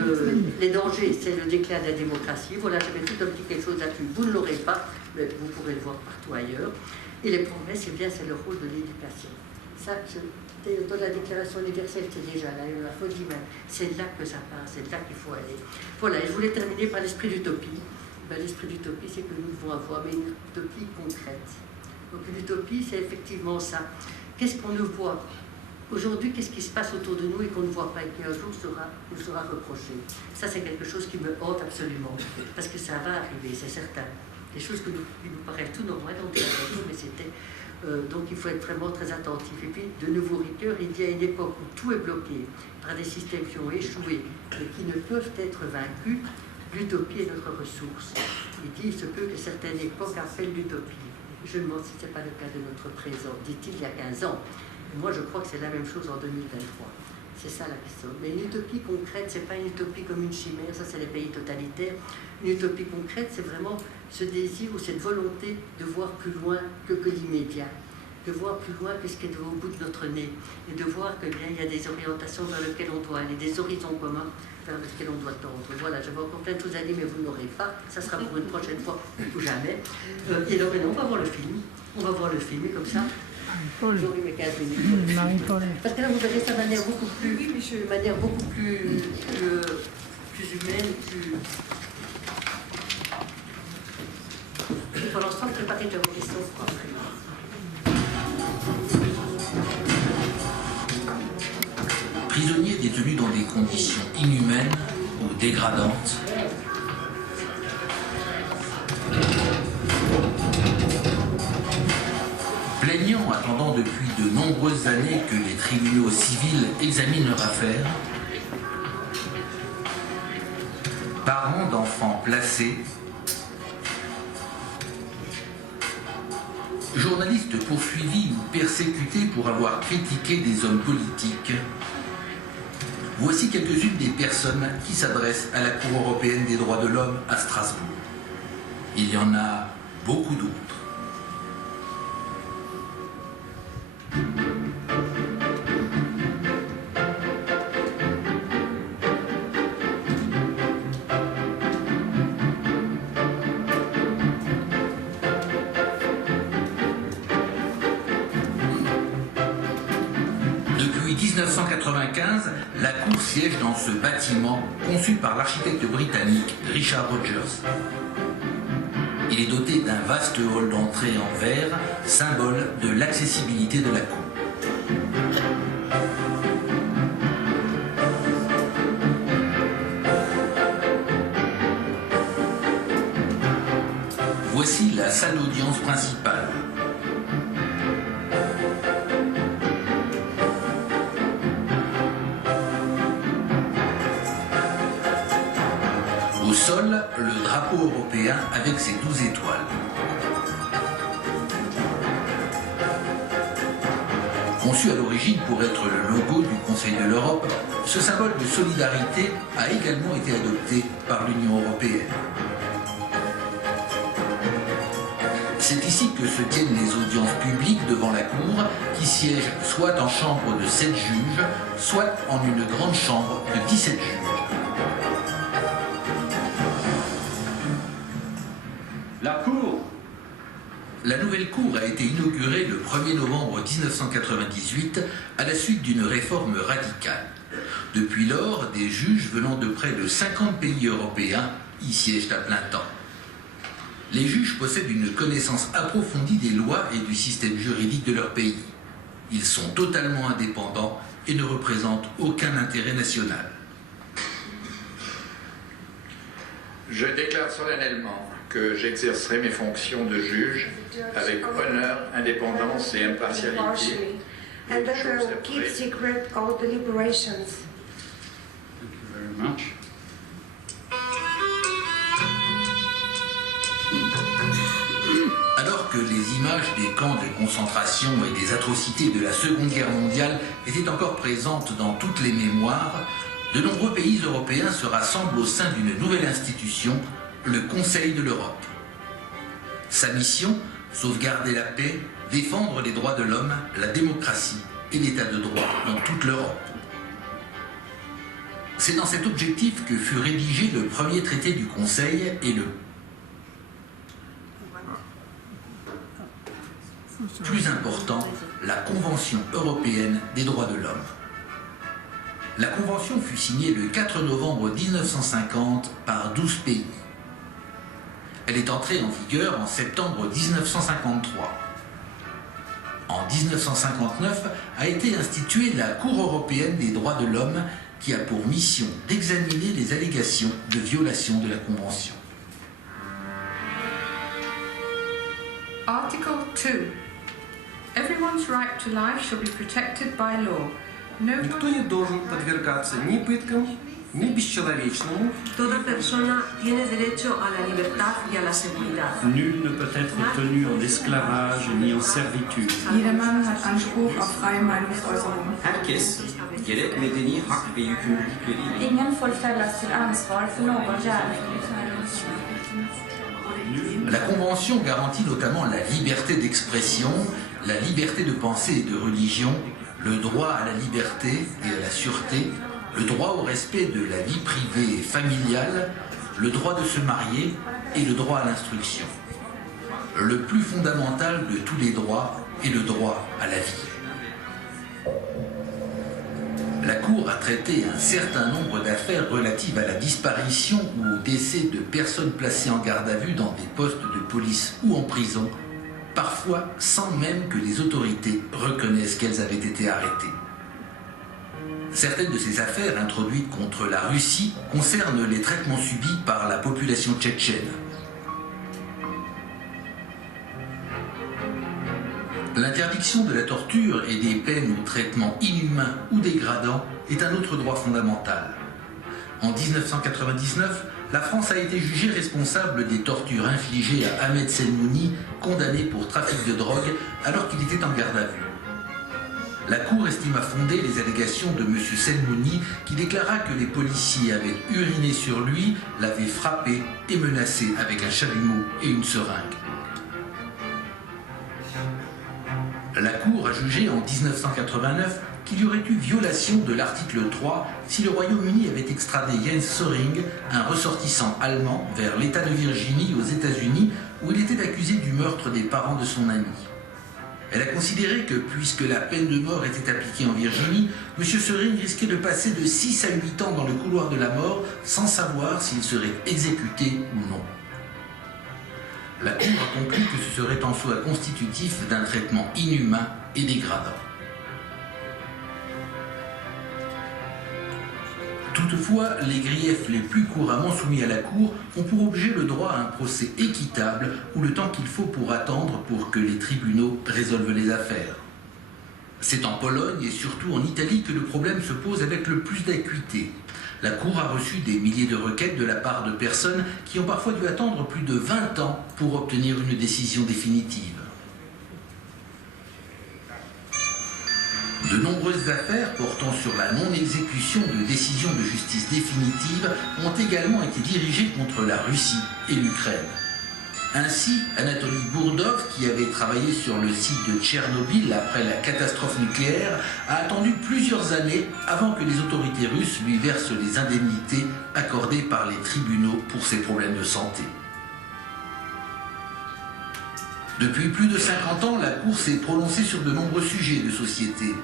les dangers, c'est le déclin de la démocratie. Voilà, j'avais tout un petit quelque chose là-dessus. Vous ne l'aurez pas, mais vous pourrez le voir partout ailleurs. Et les promesses, eh bien, c'est le rôle de l'éducation. Ça, dans la Déclaration universelle, c'est déjà là, la folie même. C'est là que ça part, c'est là qu'il faut aller. Voilà, et je voulais terminer par l'esprit d'utopie. Ben, l'esprit d'utopie, c'est que nous devons avoir, mais une utopie concrète. Donc une utopie, c'est effectivement ça. Qu'est-ce qu'on ne voit aujourd'hui, qu'est-ce qui se passe autour de nous et qu'on ne voit pas et qui un jour nous sera reproché. Ça, c'est quelque chose qui me hante absolument, parce que ça va arriver, c'est certain. Des choses qui nous paraissent tout normales, on dirait, mais c'était... donc il faut être vraiment très attentif. Et puis, de nouveau rigueur, il y a une époque où tout est bloqué par des systèmes qui ont échoué et qui ne peuvent être vaincus. L'utopie est notre ressource. Il dit, il se peut que certaines époques appellent l'utopie. Je me demande si ce n'est pas le cas de notre présent, dit-il il y a 15 ans. Et moi, je crois que c'est la même chose en 2023. C'est ça la question. Mais une utopie concrète, ce n'est pas une utopie comme une chimère, ça c'est les pays totalitaires. Une utopie concrète, c'est vraiment ce désir ou cette volonté de voir plus loin que l'immédiat, de voir plus loin que ce qui est au bout de notre nez, et de voir qu'il y a des orientations vers lesquelles on doit aller, des horizons communs vers lesquels on doit tendre. Voilà, j'avais encore plein de choses à dire, mais vous ne l'aurez pas. Ça sera pour une prochaine fois, ou jamais. Et alors maintenant, on va voir le film. On va voir le film, et comme ça, j'aurai mes 15 minutes. Parce que là, vous verrez ça de manière beaucoup plus, de manière beaucoup plus humaine, plus... Et pour l'instant, préparez vos questions pour après. Prisonniers détenus dans des conditions inhumaines ou dégradantes, plaignants attendant depuis de nombreuses années que les tribunaux civils examinent leur affaire, parents d'enfants placés, journalistes poursuivis ou persécutés pour avoir critiqué des hommes politiques. Voici quelques-unes des personnes qui s'adressent à la Cour européenne des droits de l'homme à Strasbourg. Il y en a beaucoup d'autres. Depuis 1995, la Cour siège dans ce bâtiment conçu par l'architecte britannique Richard Rogers. Il est doté d'un vaste hall d'entrée en verre, symbole de l'accessibilité de la Cour. Voici la salle d'audience principale. Au sol, le drapeau européen avec ses 12 étoiles. Conçu à l'origine pour être le logo du Conseil de l'Europe, ce symbole de solidarité a également été adopté par l'Union européenne. C'est ici que se tiennent les audiences publiques devant la Cour, qui siège soit en chambre de 7 juges, soit en une grande chambre de 17 juges. La Cour. La nouvelle Cour a été inaugurée le 1er novembre 1998 à la suite d'une réforme radicale. Depuis lors, des juges venant de près de 50 pays européens y siègent à plein temps. Les juges possèdent une connaissance approfondie des lois et du système juridique de leur pays. Ils sont totalement indépendants et ne représentent aucun intérêt national. Je déclare solennellement que j'exercerai mes fonctions de juge avec honneur, indépendance et impartialité. And that I will keep secret all deliberations. Thank you very much. Alors que les images des camps de concentration et des atrocités de la Seconde Guerre mondiale étaient encore présentes dans toutes les mémoires, de nombreux pays européens se rassemblent au sein d'une nouvelle institution, le Conseil de l'Europe. Sa mission, sauvegarder la paix, défendre les droits de l'homme, la démocratie et l'état de droit dans toute l'Europe. C'est dans cet objectif que fut rédigé le premier traité du Conseil et le plus important, la Convention européenne des droits de l'homme. La Convention fut signée le 4 novembre 1950 par 12 pays. Elle est entrée en vigueur en septembre 1953. En 1959 a été instituée la Cour européenne des droits de l'homme qui a pour mission d'examiner les allégations de violation de la Convention. Article 2. Everyone's right to life shall be protected by law. Никто не должен подвергаться ни пыткам, ни бесчеловечному. Toda persona tiene derecho a la libertad y a la seguridad. Nul ne peut être tenu en esclavage ni en servitude. Jedermann hat Anspruch auf freie Meinungsäußerung. Herkes gerek medeni hak ve yükümlülükleriyle Ingen får ställas till ansvar för någon gärning. La Convention garantit notamment la liberté d'expression, la liberté de pensée et de religion, le droit à la liberté et à la sûreté, le droit au respect de la vie privée et familiale, le droit de se marier et le droit à l'instruction. Le plus fondamental de tous les droits est le droit à la vie. La Cour a traité un certain nombre d'affaires relatives à la disparition ou au décès de personnes placées en garde à vue dans des postes de police ou en prison, parfois sans même que les autorités reconnaissent qu'elles avaient été arrêtées. Certaines de ces affaires introduites contre la Russie concernent les traitements subis par la population tchétchène. L'interdiction de la torture et des peines ou traitements inhumains ou dégradants est un autre droit fondamental. En 1999, la France a été jugée responsable des tortures infligées à Ahmed Selmouni, condamné pour trafic de drogue alors qu'il était en garde à vue. La Cour estima fondées les allégations de M. Selmouni qui déclara que les policiers avaient uriné sur lui, l'avaient frappé et menacé avec un chalumeau et une seringue. La Cour a jugé en 1989 qu'il y aurait eu violation de l'article 3 si le Royaume-Uni avait extradé Jens Söring, un ressortissant allemand, vers l'État de Virginie aux États-Unis où il était accusé du meurtre des parents de son ami. Elle a considéré que, puisque la peine de mort était appliquée en Virginie, M. Söring risquait de passer de 6 à 8 ans dans le couloir de la mort sans savoir s'il serait exécuté ou non. La Cour a conclu que ce serait en soi constitutif d'un traitement inhumain et dégradant. Toutefois, les griefs les plus couramment soumis à la Cour ont pour objet le droit à un procès équitable ou le temps qu'il faut pour attendre pour que les tribunaux résolvent les affaires. C'est en Pologne et surtout en Italie que le problème se pose avec le plus d'acuité. La Cour a reçu des milliers de requêtes de la part de personnes qui ont parfois dû attendre plus de 20 ans pour obtenir une décision définitive. De nombreuses affaires portant sur la non-exécution de décisions de justice définitives ont également été dirigées contre la Russie et l'Ukraine. Ainsi, Anatoly Bourdov, qui avait travaillé sur le site de Tchernobyl après la catastrophe nucléaire, a attendu plusieurs années avant que les autorités russes lui versent les indemnités accordées par les tribunaux pour ses problèmes de santé. Depuis plus de 50 ans, la Cour s'est prononcée sur de nombreux sujets de société.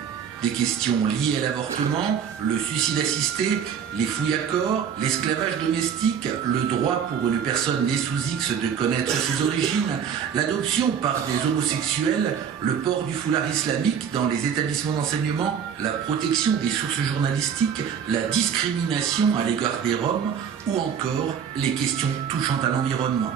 Des questions liées à l'avortement, le suicide assisté, les fouilles à corps, l'esclavage domestique, le droit pour une personne née sous X de connaître ses origines, l'adoption par des homosexuels, le port du foulard islamique dans les établissements d'enseignement, la protection des sources journalistiques, la discrimination à l'égard des Roms ou encore les questions touchant à l'environnement.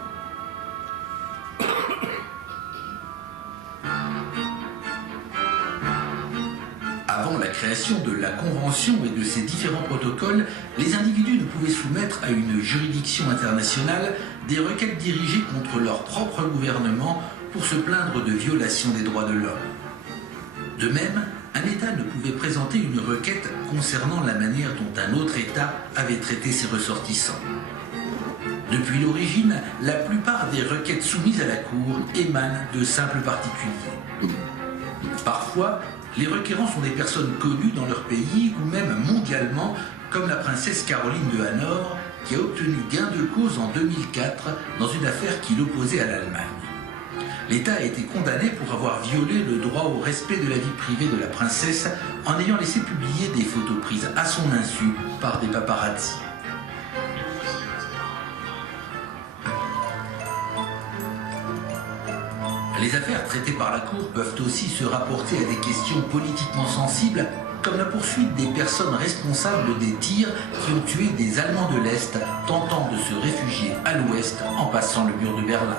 Avant la création de la Convention et de ses différents protocoles, les individus ne pouvaient soumettre à une juridiction internationale des requêtes dirigées contre leur propre gouvernement pour se plaindre de violations des droits de l'homme. De même, un État ne pouvait présenter une requête concernant la manière dont un autre État avait traité ses ressortissants. Depuis l'origine, la plupart des requêtes soumises à la Cour émanent de simples particuliers. Parfois, les requérants sont des personnes connues dans leur pays ou même mondialement, comme la princesse Caroline de Hanovre, qui a obtenu gain de cause en 2004 dans une affaire qui l'opposait à l'Allemagne. L'État a été condamné pour avoir violé le droit au respect de la vie privée de la princesse en ayant laissé publier des photos prises à son insu par des paparazzi. Les affaires traitées par la Cour peuvent aussi se rapporter à des questions politiquement sensibles, comme la poursuite des personnes responsables des tirs qui ont tué des Allemands de l'Est tentant de se réfugier à l'Ouest en passant le mur de Berlin.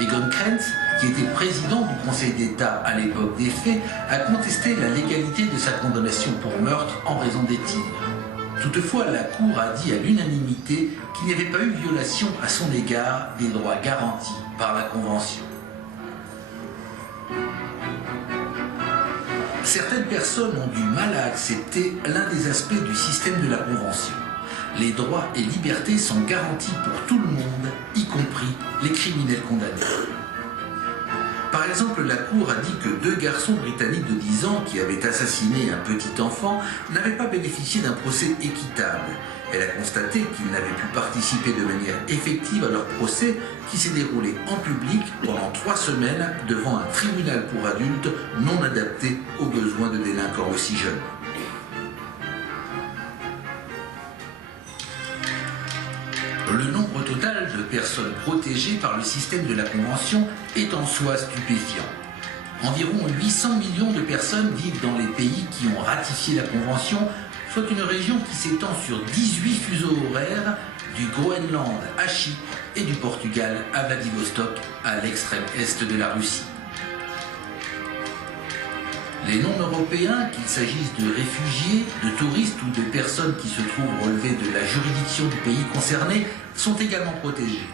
Egon Krenz, qui était président du Conseil d'État à l'époque des faits, a contesté la légalité de sa condamnation pour meurtre en raison des tirs. Toutefois, la Cour a dit à l'unanimité qu'il n'y avait pas eu violation à son égard des droits garantis par la Convention. Certaines personnes ont du mal à accepter l'un des aspects du système de la Convention. Les droits et libertés sont garantis pour tout le monde, y compris les criminels condamnés. Par exemple, la Cour a dit que 2 garçons britanniques de 10 ans qui avaient assassiné un petit enfant n'avaient pas bénéficié d'un procès équitable. Elle a constaté qu'ils n'avaient pu participer de manière effective à leur procès qui s'est déroulé en public pendant 3 semaines devant un tribunal pour adultes non adapté aux besoins de délinquants aussi jeunes. Le nombre total de personnes protégées par le système de la Convention est en soi stupéfiant. Environ 800 millions de personnes vivent dans les pays qui ont ratifié la Convention, soit une région qui s'étend sur 18 fuseaux horaires, du Groenland à Chypre et du Portugal à Vladivostok, à l'extrême est de la Russie. Les non-européens, qu'il s'agisse de réfugiés, de touristes ou de personnes qui se trouvent relevées de la juridiction du pays concerné, sont également protégés.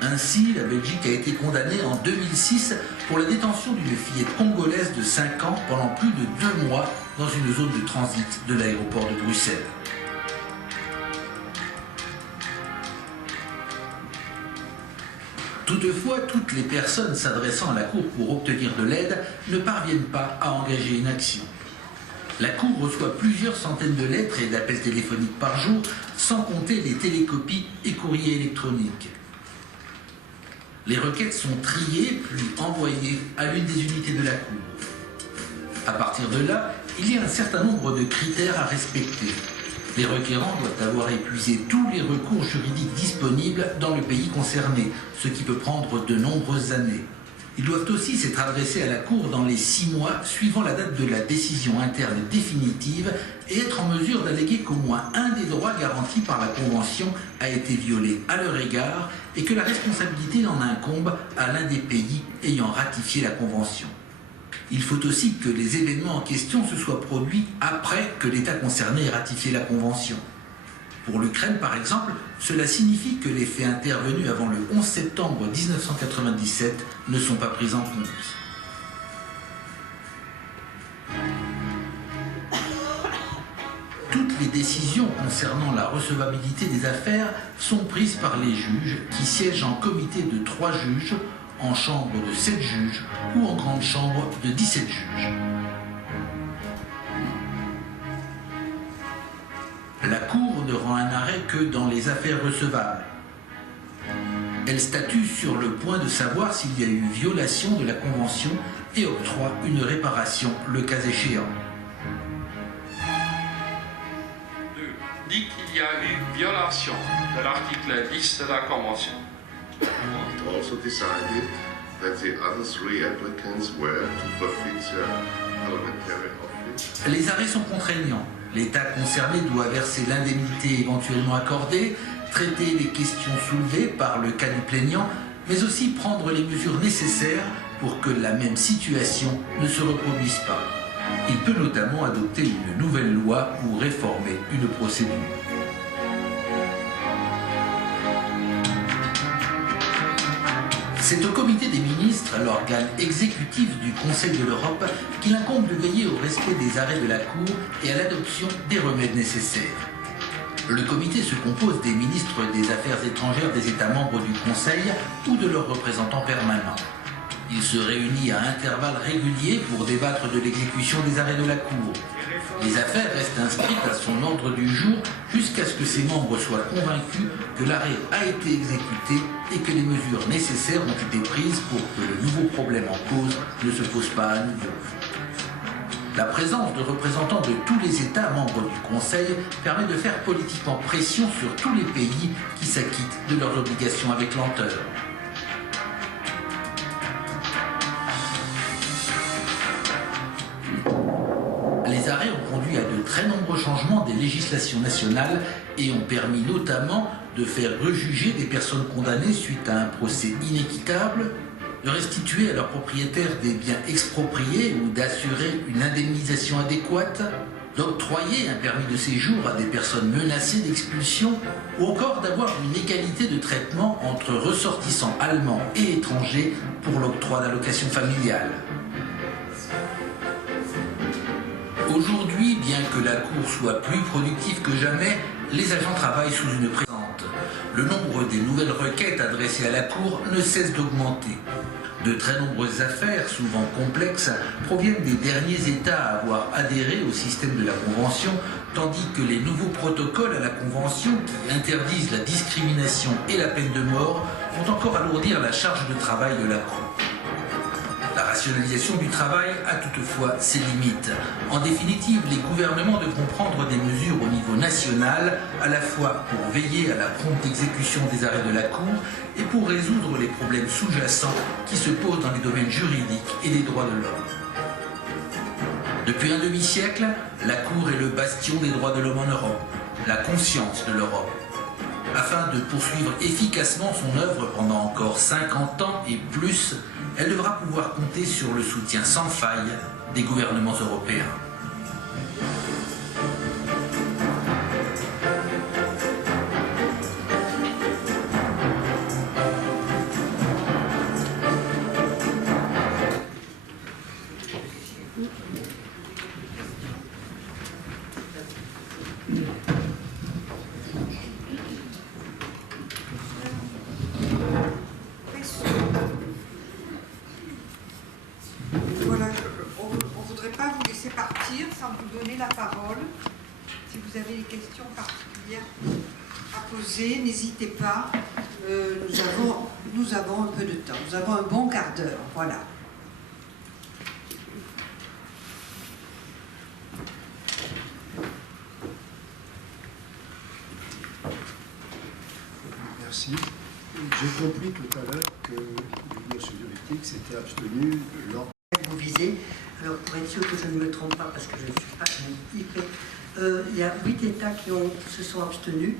Ainsi, la Belgique a été condamnée en 2006 pour la détention d'une fillette congolaise de 5 ans pendant plus de 2 mois dans une zone de transit de l'aéroport de Bruxelles. Toutefois, toutes les personnes s'adressant à la Cour pour obtenir de l'aide ne parviennent pas à engager une action. La Cour reçoit plusieurs centaines de lettres et d'appels téléphoniques par jour, sans compter les télécopies et courriers électroniques. Les requêtes sont triées puis envoyées à l'une des unités de la Cour. À partir de là, il y a un certain nombre de critères à respecter. Les requérants doivent avoir épuisé tous les recours juridiques disponibles dans le pays concerné, ce qui peut prendre de nombreuses années. Ils doivent aussi s'être adressés à la Cour dans les 6 mois suivant la date de la décision interne définitive et être en mesure d'alléguer qu'au moins un des droits garantis par la Convention a été violé à leur égard et que la responsabilité en incombe à l'un des pays ayant ratifié la Convention. Il faut aussi que les événements en question se soient produits après que l'État concerné ait ratifié la Convention. Pour l'Ukraine, par exemple, cela signifie que les faits intervenus avant le 11 septembre 1997 ne sont pas pris en compte. Toutes les décisions concernant la recevabilité des affaires sont prises par les juges qui siègent en comité de 3 juges, en chambre de 7 juges ou en grande chambre de 17 juges. La Cour ne rend un arrêt que dans les affaires recevables. Elle statue sur le point de savoir s'il y a eu violation de la Convention et octroie une réparation le cas échéant. Dit qu'il y a eu violation de l'article 10 de la Convention. It also decided that the other 3 applicants were to forfeit their parliamentary office. Les arrêts sont contraignants. L'État concerné doit verser l'indemnité éventuellement accordée, traiter les questions soulevées par le cas du plaignant, mais aussi prendre les mesures nécessaires pour que la même situation ne se reproduise pas. Il peut notamment adopter une nouvelle loi ou réformer une procédure. C'est au comité des ministres, l'organe exécutif du Conseil de l'Europe, qu'il incombe de veiller au respect des arrêts de la Cour et à l'adoption des remèdes nécessaires. Le comité se compose des ministres des Affaires étrangères des États membres du Conseil ou de leurs représentants permanents. Il se réunit à intervalles réguliers pour débattre de l'exécution des arrêts de la Cour. Les affaires restent inscrites à son ordre du jour jusqu'à ce que ses membres soient convaincus que l'arrêt a été exécuté et que les mesures nécessaires ont été prises pour que le nouveau problème en cause ne se pose pas à nouveau. La présence de représentants de tous les États membres du Conseil permet de faire politiquement pression sur tous les pays qui s'acquittent de leurs obligations avec lenteur. Les arrêts ont conduit à de très nombreux changements des législations nationales et ont permis notamment de faire rejuger des personnes condamnées suite à un procès inéquitable, de restituer à leurs propriétaires des biens expropriés ou d'assurer une indemnisation adéquate, d'octroyer un permis de séjour à des personnes menacées d'expulsion ou encore d'avoir une égalité de traitement entre ressortissants allemands et étrangers pour l'octroi d'allocations familiales. Aujourd'hui, bien que la Cour soit plus productive que jamais, les agents travaillent sous une pression. Le nombre des nouvelles requêtes adressées à la Cour ne cesse d'augmenter. De très nombreuses affaires, souvent complexes, proviennent des derniers États à avoir adhéré au système de la Convention, tandis que les nouveaux protocoles à la Convention qui interdisent la discrimination et la peine de mort vont encore alourdir la charge de travail de la Cour. La rationalisation du travail a toutefois ses limites. En définitive, les gouvernements devront prendre des mesures au niveau national, à la fois pour veiller à la prompte exécution des arrêts de la Cour et pour résoudre les problèmes sous-jacents qui se posent dans les domaines juridiques et des droits de l'homme. Depuis un demi-siècle, la Cour est le bastion des droits de l'homme en Europe, la conscience de l'Europe. Afin de poursuivre efficacement son œuvre pendant encore 50 ans et plus, elle devra pouvoir compter sur le soutien sans faille des gouvernements européens. Questions particulières à poser, n'hésitez pas, nous avons un peu de temps, nous avons un bon quart d'heure, voilà. Merci. J'ai compris tout à l'heure que l'Union soviétique s'était abstenue lors... Vous visez, alors pour être sûr que je ne me trompe pas, parce que je ne suis pas hyper... il y a 8 États qui se sont abstenus,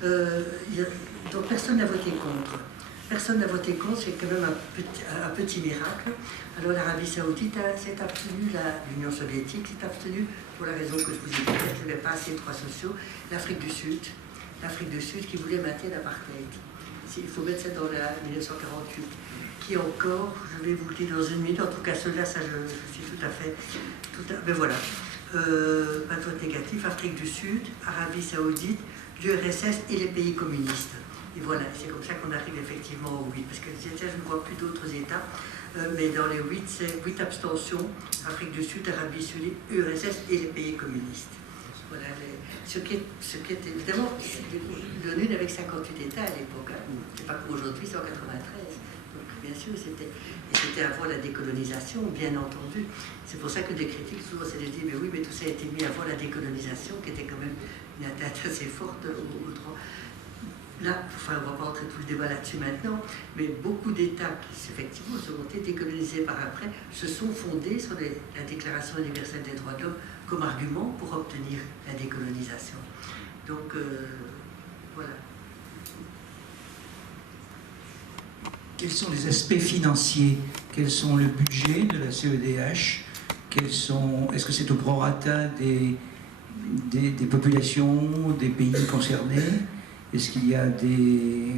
donc personne n'a voté contre. Personne n'a voté contre, c'est quand même un petit miracle. Alors l'Arabie Saoudite s'est abstenue, l'Union soviétique s'est abstenue pour la raison que je vous ai dit, il n'y avait pas assez de droits sociaux. L'Afrique du Sud qui voulait maintenir l'apartheid. Il faut mettre ça dans la 1948. Qui encore, je vais vous le dire dans une minute, en tout cas ceux-là, ça je suis tout à fait... mais voilà. Pas de vote négatif, Afrique du Sud, Arabie Saoudite, l'URSS et les pays communistes. Et voilà, c'est comme ça qu'on arrive effectivement aux 8, parce que je ne vois plus d'autres États, mais dans les 8, c'est 8 abstentions, Afrique du Sud, Arabie Saoudite, URSS et les pays communistes. Voilà, ce qui est évidemment, l'ONU n'avait que 58 États à l'époque, hein. C'est pas comme aujourd'hui, c'est en 93. Donc bien sûr, c'était avant la décolonisation, bien entendu. C'est pour ça que des critiques, souvent, c'est de dire, mais oui, mais tout ça a été mis avant la décolonisation, qui était quand même une atteinte assez forte au droit. Là, enfin, on ne va pas entrer tout le débat là-dessus maintenant, mais beaucoup d'États qui, effectivement, ont été décolonisés par après, se sont fondés sur la Déclaration universelle des droits de l'homme comme argument pour obtenir la décolonisation. Donc, voilà. Quels sont les aspects financiers? Quels sont le budget de la CEDH? Est-ce que c'est au prorata des populations, des pays concernés? Est-ce qu'il y a des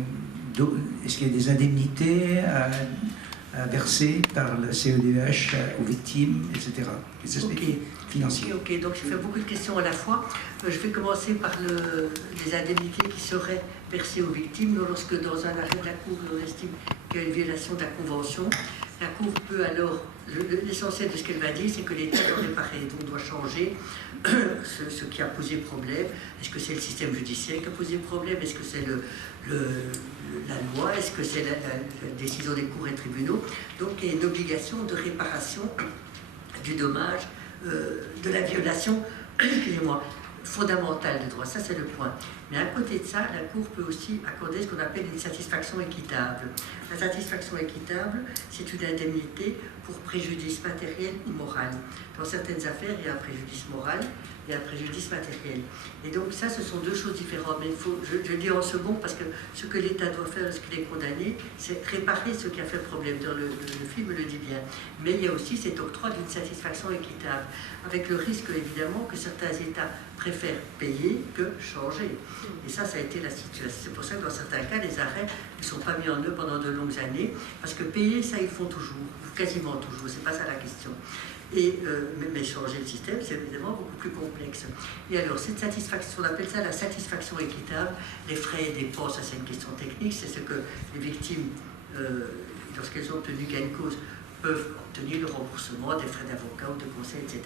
indemnités à verser par la CEDH aux victimes, etc. Les aspects financiers. Ok, donc je fais beaucoup de questions à la fois. Je vais commencer par les indemnités qui seraient versées aux victimes. Lorsque dans un arrêt de la Cour, on estime qu'il y a une violation de la Convention, la Cour peut alors, l'essentiel de ce qu'elle va dire, c'est que l'État doit réparer, donc doit changer ce qui a posé problème. Est-ce que c'est le système judiciaire qui a posé problème? Est-ce que c'est la loi? Est-ce que c'est la décision des cours et tribunaux? Donc il y a une obligation de réparation du dommage, de la violation, excusez-moi, fondamentale de droit. Ça, c'est le point. Mais à côté de ça, la Cour peut aussi accorder ce qu'on appelle une satisfaction équitable. La satisfaction équitable, c'est une indemnité pour préjudice matériel ou moral. Dans certaines affaires, il y a un préjudice moral et un préjudice matériel. Et donc ça, ce sont deux choses différentes. Mais je le dis en second parce que ce que l'État doit faire lorsqu'il est condamné, c'est réparer ce qui a fait problème. Dans le film le dit bien. Mais il y a aussi cet octroi d'une satisfaction équitable, avec le risque évidemment que certains États préfèrent payer que changer. Et ça a été la situation. C'est pour ça que dans certains cas, les arrêts ne sont pas mis en œuvre pendant de longues années, parce que payer, ça, ils font toujours, quasiment toujours, c'est pas ça la question. Et, mais changer le système, c'est évidemment beaucoup plus complexe. Et alors, cette satisfaction, on appelle ça la satisfaction équitable, les frais et dépenses, ça c'est une question technique, c'est ce que les victimes, lorsqu'elles ont obtenu gain de cause, peuvent obtenir le remboursement des frais d'avocat ou de conseil, etc.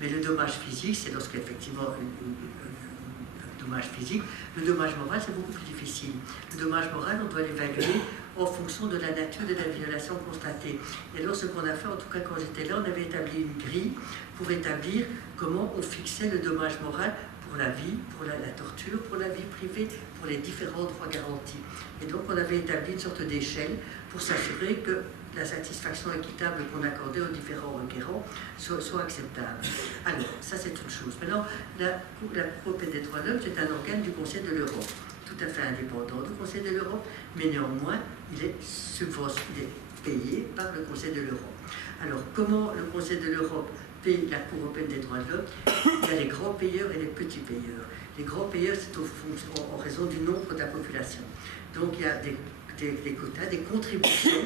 Mais le dommage physique, c'est lorsqu'effectivement un dommage physique. Le dommage moral, c'est beaucoup plus difficile. Le dommage moral, on doit l'évaluer en fonction de la nature de la violation constatée. Et alors, ce qu'on a fait, en tout cas quand j'étais là, on avait établi une grille pour établir comment on fixait le dommage moral pour la vie, pour la torture, pour la vie privée, pour les différents droits garantis. Et donc, on avait établi une sorte d'échelle pour s'assurer que la satisfaction équitable qu'on accordait aux différents requérants soit acceptable. Alors, ça c'est une chose. Maintenant, la Cour européenne des droits de l'homme, c'est un organe du Conseil de l'Europe, tout à fait indépendant du Conseil de l'Europe, mais néanmoins, il est payé par le Conseil de l'Europe. Alors, comment le Conseil de l'Europe paye la Cour européenne des droits de l'homme? Il y a les grands payeurs et les petits payeurs. Les grands payeurs, c'est en raison du nombre de la population. Donc, il y a des quotas, des contributions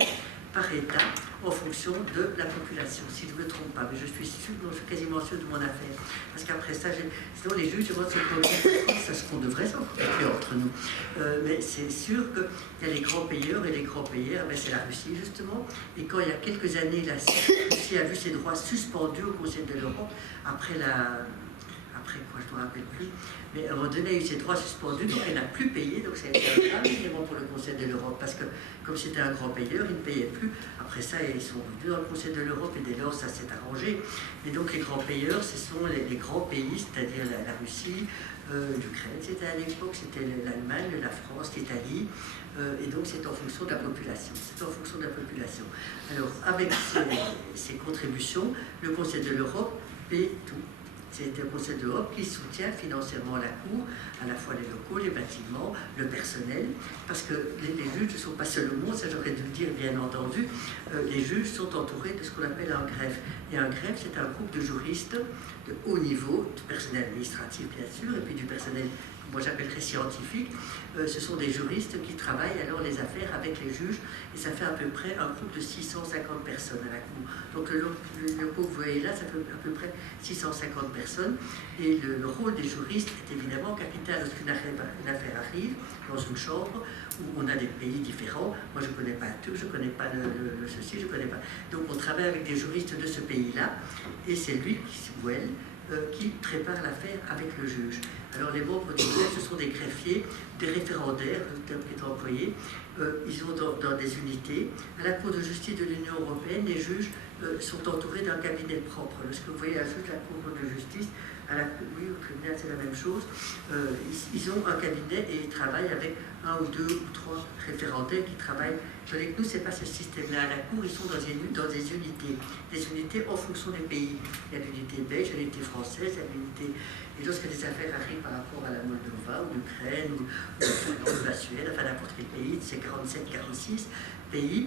par État en fonction de la population, si je ne me trompe pas, mais je suis quasiment sûr de mon affaire. Parce qu'après ça, sinon les juges demandent ce qu'on devrait s'en occuper entre nous. Mais c'est sûr qu'il y a les grands payeurs et les grands payeurs, c'est la Russie justement. Et quand il y a quelques années, la Russie a vu ses droits suspendus au Conseil de l'Europe, après quoi, je ne me rappelle plus, mais à un moment donné, il y a eu ses droits suspendus, donc elle n'a plus payé, donc ça a été un drame évidemment pour le Conseil de l'Europe, parce que comme c'était un grand payeur, il ne payait plus. Après ça, ils sont revenus dans le Conseil de l'Europe et dès lors, ça s'est arrangé. Et donc les grands payeurs, ce sont les grands pays, c'est-à-dire la Russie, l'Ukraine, c'était à l'époque, c'était l'Allemagne, la France, l'Italie, et donc c'est en fonction de la population. C'est en fonction de la population. Alors, avec ces contributions, le Conseil de l'Europe paie tout. C'est un conseil de l'Europe qui soutient financièrement la Cour, à la fois les locaux, les bâtiments, le personnel, parce que les juges ne sont pas seuls au monde, ça j'aurais dû le dire bien entendu, les juges sont entourés de ce qu'on appelle un greffe. Et un greffe, c'est un groupe de juristes de haut niveau, du personnel administratif bien sûr, et puis du personnel, moi j'appellerais scientifique. Ce sont des juristes qui travaillent alors les affaires avec les juges, et ça fait à peu près un groupe de 650 personnes à la Cour. Donc le locaux que vous voyez là, ça fait à peu près 650 personnes, et le rôle des juristes est évidemment capital lorsqu'une affaire arrive dans une chambre où on a des pays différents. Moi je ne connais pas le turc, je ne connais pas le ceci, je ne connais pas. Donc on travaille avec des juristes de ce pays-là, et c'est lui ou elle qui prépare l'affaire avec le juge. Alors les membres du greffe, ce sont des greffiers, des référendaires, le terme qui est employé. Ils sont dans des unités. À la Cour de justice de l'Union européenne, les juges sont entourés d'un cabinet propre. Lorsque vous voyez un juge de la Cour de justice, oui, au tribunal c'est la même chose, ils ont un cabinet et ils travaillent avec un ou deux ou trois référendaires qui travaillent. Avec nous, ce n'est pas ce système-là. À la Cour, ils sont dans des unités en fonction des pays. Il y a l'unité belge, il y a l'unité française, il y a l'unité... Et lorsque des affaires arrivent par rapport à la Moldova ou l'Ukraine ou la Suède, enfin n'importe quel pays, de ces 47-46 pays,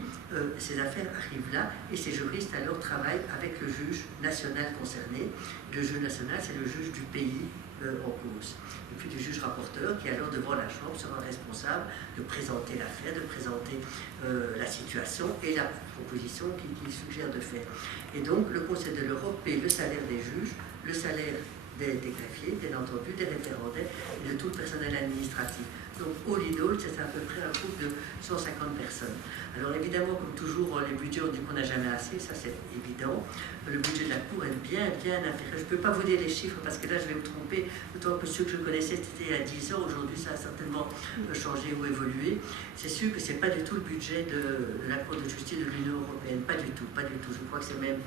ces affaires arrivent là et ces juristes alors travaillent avec le juge national concerné. Le juge national, c'est le juge du pays en cause. Et puis le juge rapporteur qui alors devant la Chambre sera responsable de présenter l'affaire, de présenter la situation et la proposition qu'il suggère de faire. Et donc le Conseil de l'Europe paie le salaire des juges, le salaire des greffiers, bien entendu, des référendaires et de tout le personnel administratif. Donc, all in all, c'est à peu près un groupe de 150 personnes. Alors, évidemment, comme toujours, les budgets, on dit qu'on n'a jamais assez, ça c'est évident. Le budget de la Cour est bien inférieur. Je ne peux pas vous dire les chiffres parce que là, je vais me tromper. D'autant que ceux que je connaissais, c'était il y a 10 ans. Aujourd'hui, ça a certainement changé ou évolué. C'est sûr que ce n'est pas du tout le budget de la Cour de justice de l'Union européenne. Pas du tout, pas du tout. Je crois que c'est même...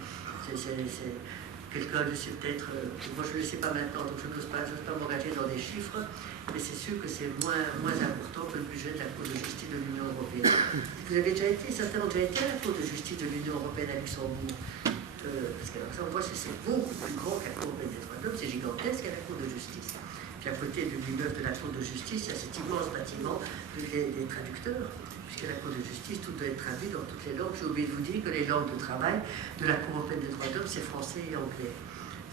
Quelqu'un le sait peut-être, moi je ne le sais pas maintenant, donc je n'ose pas m'engager dans des chiffres, mais c'est sûr que c'est moins important que le budget de la Cour de justice de l'Union européenne. Vous avez déjà été, certains ont déjà été à la Cour de justice de l'Union européenne à Luxembourg, parce que ça, on voit que c'est beaucoup plus grand qu'à la Cour européenne des droits de l'homme, c'est gigantesque à la Cour de justice. Puis à côté de l'immeuble de la Cour de justice, il y a cet immense bâtiment des traducteurs. Puisque la Cour de justice, tout doit être traduit dans toutes les langues. J'ai oublié de vous dire que les langues de travail de la Cour européenne des droits de l'homme, c'est français et anglais.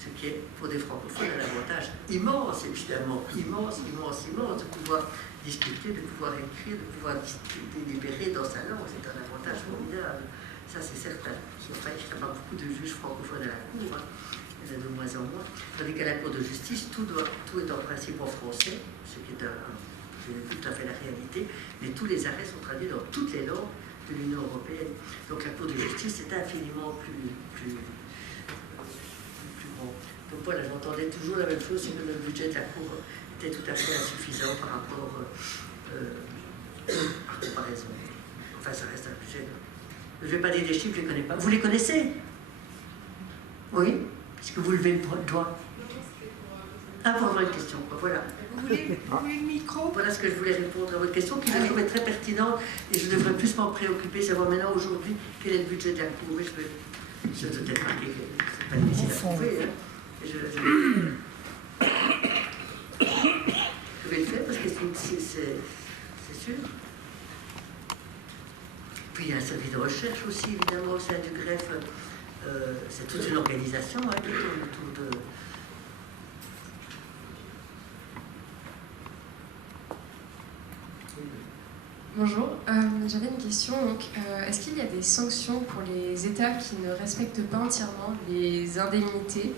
Ce qui est, pour des francophones, un avantage immense, évidemment, immense, de pouvoir discuter, de pouvoir écrire, de pouvoir délibérer dans sa langue. C'est un avantage formidable. Ça, c'est certain. Enfin, il n'y a pas beaucoup de juges francophones à la Cour. Il y en a de moins en moins. Tandis qu'à la Cour de justice, tout est en principe en français, ce qui est tout à fait la réalité, mais tous les arrêts sont traduits dans toutes les langues de l'Union européenne. Donc la Cour de justice est infiniment plus grand. Donc voilà, j'entendais toujours la même chose, c'est que le budget de la Cour était tout à fait insuffisant par rapport par comparaison. Enfin, ça reste un budget. Je ne vais pas dire des chiffres, je ne les connais pas. Vous les connaissez? Oui? Est-ce que vous levez le doigt? Ah, pour avoir une question, quoi. Voilà. Vous voulez le micro? Voilà ce que je voulais répondre à votre question, qui je trouve est très pertinente, et je devrais plus m'en préoccuper, savoir maintenant, aujourd'hui, quel est le budget de la Cour. Oui, je peux peut-être marquer que c'est pas difficile à trouver. Hein. Je vais le faire parce que c'est sûr. Puis il y a un service de recherche aussi, évidemment, au sein du greffe. C'est toute une organisation hein, qui tourne autour de... Bonjour, j'avais une question. Est-ce qu'il y a des sanctions pour les États qui ne respectent pas entièrement les indemnités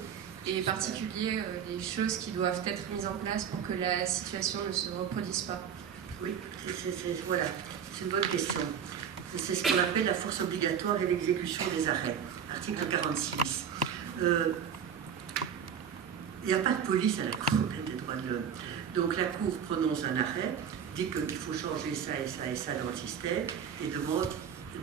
et en particulier les choses qui doivent être mises en place pour que la situation ne se reproduise pas? Oui, voilà, c'est une bonne question. C'est ce qu'on appelle la force obligatoire et l'exécution des arrêts, article 46. Il n'y a pas de police à la Cour des droits de l'homme. Donc la Cour prononce un arrêt, dit qu'il faut changer ça et ça et ça dans le système et demande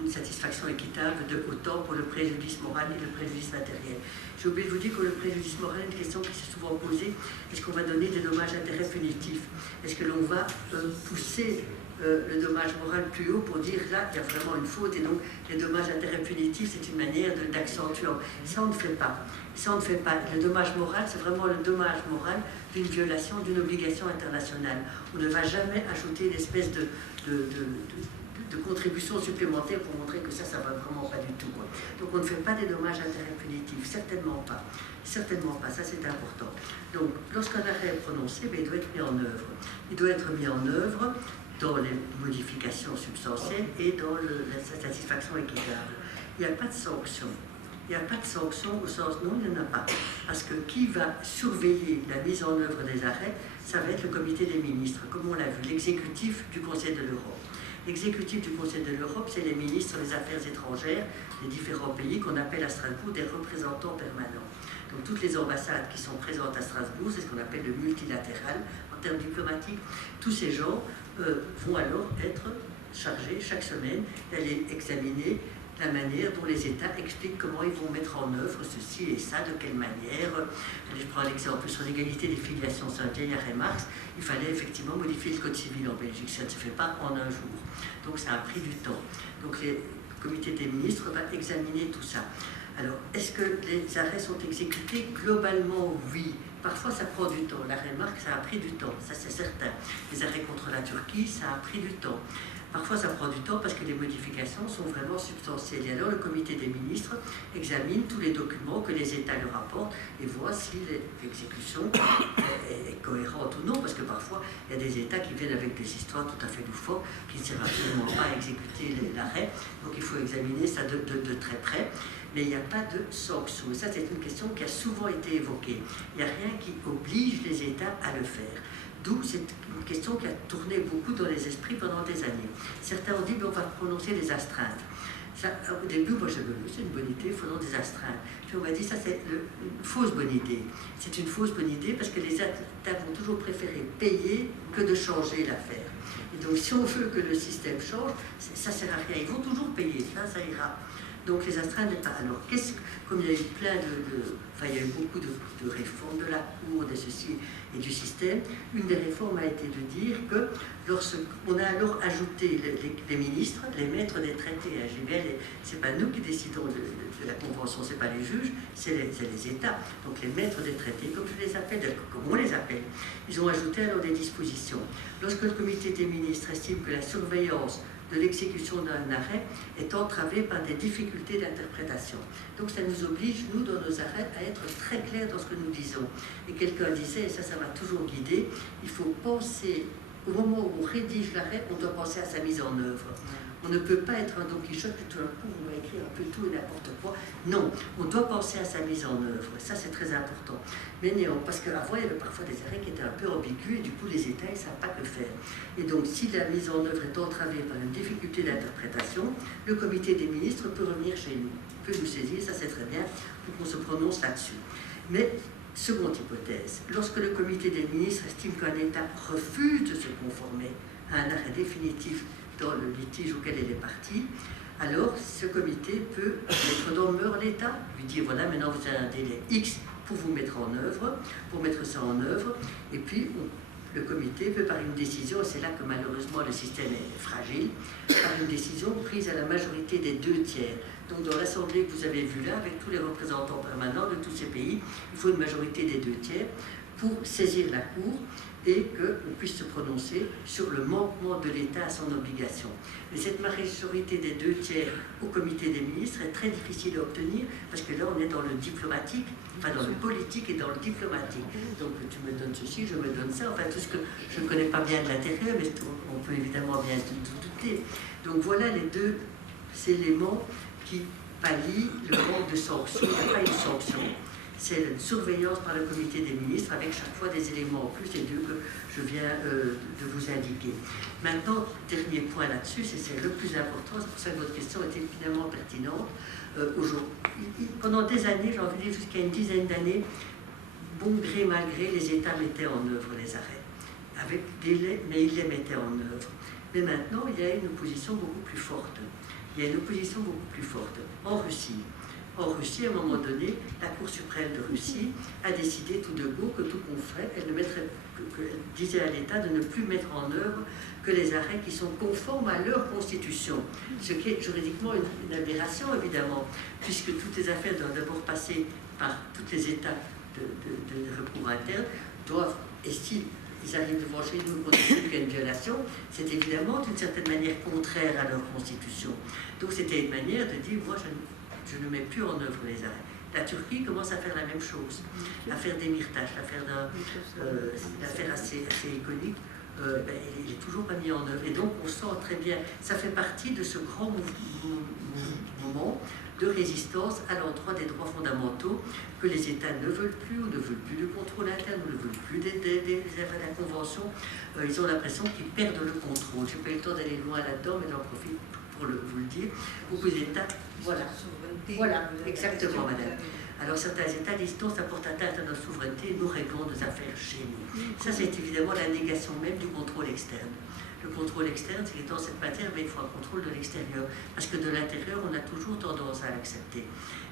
une satisfaction équitable de autant pour le préjudice moral et le préjudice matériel. J'ai oublié de vous dire que le préjudice moral est une question qui s'est souvent posée. Est-ce qu'on va donner des dommages-intérêts punitifs? Est-ce que l'on va pousser le dommage moral plus haut pour dire là, il y a vraiment une faute, et donc les dommages d'intérêt punitif, c'est une manière d'accentuer. Ça, on ne fait pas. Ça, on ne fait pas. Le dommage moral, c'est vraiment le dommage moral d'une violation d'une obligation internationale. On ne va jamais ajouter une espèce de contribution supplémentaire pour montrer que ça ne va vraiment pas du tout. Donc on ne fait pas des dommages d'intérêt punitif, certainement pas. Certainement pas, ça c'est important. Donc lorsqu'un arrêt est prononcé, il doit être mis en œuvre. Il doit être mis en œuvre dans les modifications substantielles et dans la satisfaction équitable. Il n'y a pas de sanction. Il n'y a pas de sanction au sens non, il n'y en a pas. Parce que qui va surveiller la mise en œuvre des arrêts, ça va être le comité des ministres, comme on l'a vu, l'exécutif du Conseil de l'Europe. L'exécutif du Conseil de l'Europe, c'est les ministres des Affaires étrangères des différents pays qu'on appelle à Strasbourg des représentants permanents. Donc toutes les ambassades qui sont présentes à Strasbourg, c'est ce qu'on appelle le multilatéral en termes diplomatiques. Tous ces gens vont alors être chargés chaque semaine d'aller examiner la manière dont les États expliquent comment ils vont mettre en œuvre ceci et ça, de quelle manière. Je prends l'exemple sur l'égalité des filiations, c'est un vieil arrêt Marx, il fallait effectivement modifier le code civil en Belgique, ça ne se fait pas en un jour, donc ça a pris du temps. Donc le comité des ministres va examiner tout ça. Alors, est-ce que les arrêts sont exécutés? Globalement, oui. Parfois, ça prend du temps. L'arrêt Marx, ça a pris du temps, ça c'est certain. Les arrêts contre la Turquie, ça a pris du temps. Parfois, ça prend du temps parce que les modifications sont vraiment substantielles. Et alors, le comité des ministres examine tous les documents que les États leur apportent et voit si l'exécution est cohérente ou non. Parce que parfois, il y a des États qui viennent avec des histoires tout à fait loufoques qui ne servent absolument pas à exécuter l'arrêt. Donc, il faut examiner ça de très près. Mais il n'y a pas de sanction. Et ça, c'est une question qui a souvent été évoquée. Il n'y a rien qui oblige les États à le faire. D'où c'est une question qui a tourné beaucoup dans les esprits pendant des années. Certains ont dit, on va prononcer des astreintes. Ça, au début, moi, j'ai dit, c'est une bonne idée, faisons des astreintes. Puis on m'a dit, ça, c'est une fausse bonne idée. C'est une fausse bonne idée parce que les États vont toujours préférer payer que de changer l'affaire. Et donc, si on veut que le système change, ça ne sert à rien. Ils vont toujours payer, ça ira. Donc les astreintes n'est pas. Alors, comme il y a eu plein il y a eu beaucoup de réformes de la Cour, de ceci et du système, une des réformes a été de dire que lorsqu'on a alors ajouté les ministres, les maîtres des traités, c'est pas nous qui décidons de la Convention, c'est pas les juges, c'est les États. Donc les maîtres des traités, comme je les appelle, comme on les appelle, ils ont ajouté alors des dispositions. Lorsque le comité des ministres estime que la surveillance de l'exécution d'un arrêt est entravée par des difficultés d'interprétation. Donc ça nous oblige, nous, dans nos arrêts, à être très clairs dans ce que nous disons. Et quelqu'un disait, et ça m'a toujours guidé, il faut penser, au moment où on rédige l'arrêt, on doit penser à sa mise en œuvre. On ne peut pas être un Don Quichotte et tout d'un coup on va écrire un peu tout et n'importe quoi. Non, on doit penser à sa mise en œuvre. Ça, c'est très important. Mais néanmoins, parce qu'avant, il y avait parfois des arrêts qui étaient un peu ambigus et du coup, les États ne savent pas que faire. Et donc, si la mise en œuvre est entravée par une difficulté d'interprétation, le comité des ministres peut revenir chez nous, peut nous saisir, ça c'est très bien, pour qu'on se prononce là-dessus. Mais, seconde hypothèse, lorsque le comité des ministres estime qu'un État refuse de se conformer à un arrêt définitif dans le litige auquel elle est partie, alors ce comité peut mettre dans demeure l'État, lui dire voilà, maintenant vous avez un délai X pour vous mettre en œuvre, pour mettre ça en œuvre, et puis le comité peut par une décision, et c'est là que malheureusement le système est fragile, par une décision prise à la majorité des 2/3. Donc dans l'assemblée que vous avez vue là, avec tous les représentants permanents de tous ces pays, il faut une majorité des 2/3 pour saisir la Cour et qu'on puisse se prononcer sur le manquement de l'État à son obligation. Mais cette majorité des 2/3 au comité des ministres est très difficile à obtenir parce que là on est dans le diplomatique, enfin dans le politique et dans le diplomatique. Donc tu me donnes ceci, je me donne ça, enfin tout ce que je ne connais pas bien de l'intérieur, mais on peut évidemment bien tout douter. Donc voilà les deux éléments qui pallient le manque de sanctions. Il n'y a pas une sanction. C'est une surveillance par le comité des ministres avec chaque fois des éléments en plus, les deux que je viens de vous indiquer. Maintenant, dernier point là-dessus, c'est le plus important, c'est pour ça que votre question est évidemment pertinente. Pendant des années, j'ai envie de dire jusqu'à une dizaine d'années, bon gré mal gré, les États mettaient en œuvre les arrêts, avec délai, mais ils les mettaient en œuvre. Mais maintenant, il y a une opposition beaucoup plus forte. Il y a une opposition beaucoup plus forte. En Russie, En Russie, à un moment donné, la Cour suprême de Russie a décidé tout de go que tout qu'on fait, elle disait à l'État de ne plus mettre en œuvre que les arrêts qui sont conformes à leur constitution. Ce qui est juridiquement une aberration, évidemment, puisque toutes les affaires doivent d'abord passer par tous les états de recours interne, doivent, et s'ils arrivent devant chez nous pour dire qu'il y a une violation, c'est évidemment d'une certaine manière contraire à leur constitution. Donc c'était une manière de dire, moi je ne mets plus en œuvre les arrêts. La Turquie commence à faire la même chose. L'affaire d'Emirtaş, l'affaire assez iconique, il n'est toujours pas mis en œuvre. Et donc on sent très bien, ça fait partie de ce grand moment de résistance à l'endroit des droits fondamentaux que les États ne veulent plus, ou ne veulent plus de contrôle interne, ou ne veulent plus de la Convention. Ils ont l'impression qu'ils perdent le contrôle. Je n'ai pas eu le temps d'aller loin là-dedans, mais j'en profite pour vous le dire. Beaucoup d'États, voilà, exactement, madame. Alors certains États disent non, ça porte atteinte à notre souveraineté, nous réglons nos affaires chez nous. Ça, c'est évidemment la négation même du contrôle externe. Le contrôle externe, c'est que dans cette matière, mais il faut un contrôle de l'extérieur. Parce que de l'intérieur, on a toujours tendance à l'accepter.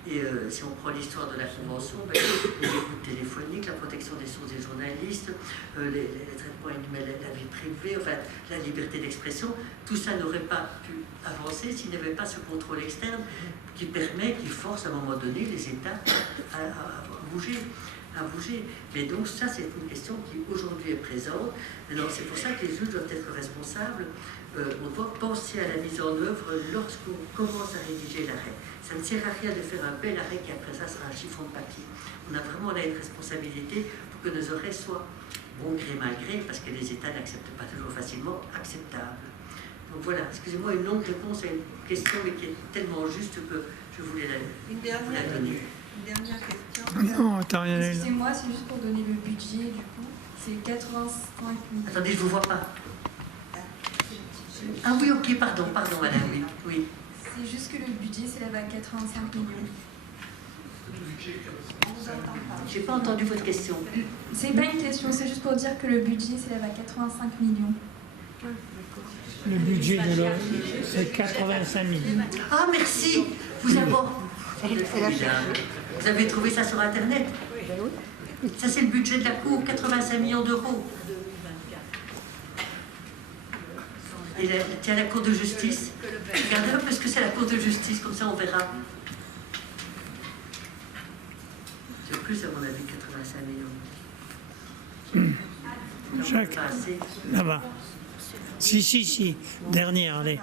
Et si on prend l'histoire de la Convention, les écoutes téléphoniques, la protection des sources des journalistes, les traitements inhumains, la vie privée, enfin, la liberté d'expression, tout ça n'aurait pas pu avancer s'il n'y avait pas ce contrôle externe qui permet, qui force à un moment donné les États à bouger. Mais donc ça, c'est une question qui aujourd'hui est présente. Alors c'est pour ça que les juges doivent être responsables. On doit penser à la mise en œuvre lorsqu'on commence à rédiger l'arrêt. Ça ne sert à rien de faire un bel arrêt qui après ça sera un chiffon de papier. On a vraiment là une responsabilité pour que nos arrêts soient bon gré mal gré, parce que les États n'acceptent pas toujours facilement, acceptables. Donc voilà, excusez-moi, une longue réponse à une question, mais qui est tellement juste que je voulais vous la donner. Une dernière question. Non, attends, excusez-moi, c'est juste pour donner le budget, du coup. C'est 85 millions. Attendez, je ne vous vois pas. Ah oui, ok, pardon, madame, oui. C'est juste que le budget s'élève à 85 millions. Je n'ai pas entendu votre question. C'est pas une question, c'est juste pour dire que le budget s'élève à 85 millions. Le budget de l'eau, c'est 85 millions. Ah, merci. Vous avez trouvé ça sur Internet? Ça, c'est le budget de la Cour, 85 millions d'euros. Et tiens, la Cour de justice. Regardez un peu ce que c'est la Cour de justice, comme ça on verra. C'est plus, à mon avis, 85 millions. Jacques, là-bas. Si. Dernière, allez.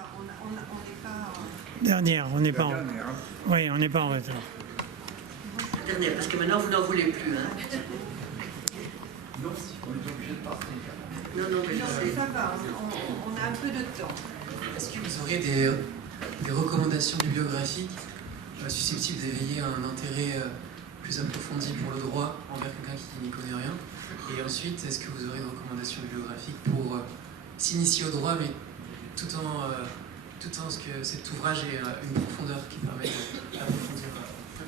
Dernière, on n'est pas en... Oui, on n'est pas en retard. Dernière, parce que maintenant, vous n'en voulez plus. Hein. Non, on est obligé de partir. Non, mais ça va, on a un peu de temps. Est-ce que vous auriez des recommandations bibliographiques susceptibles d'éveiller un intérêt plus approfondi pour le droit envers quelqu'un qui n'y connaît rien? Et ensuite, est-ce que vous aurez une recommandation bibliographique pour s'initier au droit, mais tout en ce que cet ouvrage ait une profondeur qui permet d'approfondir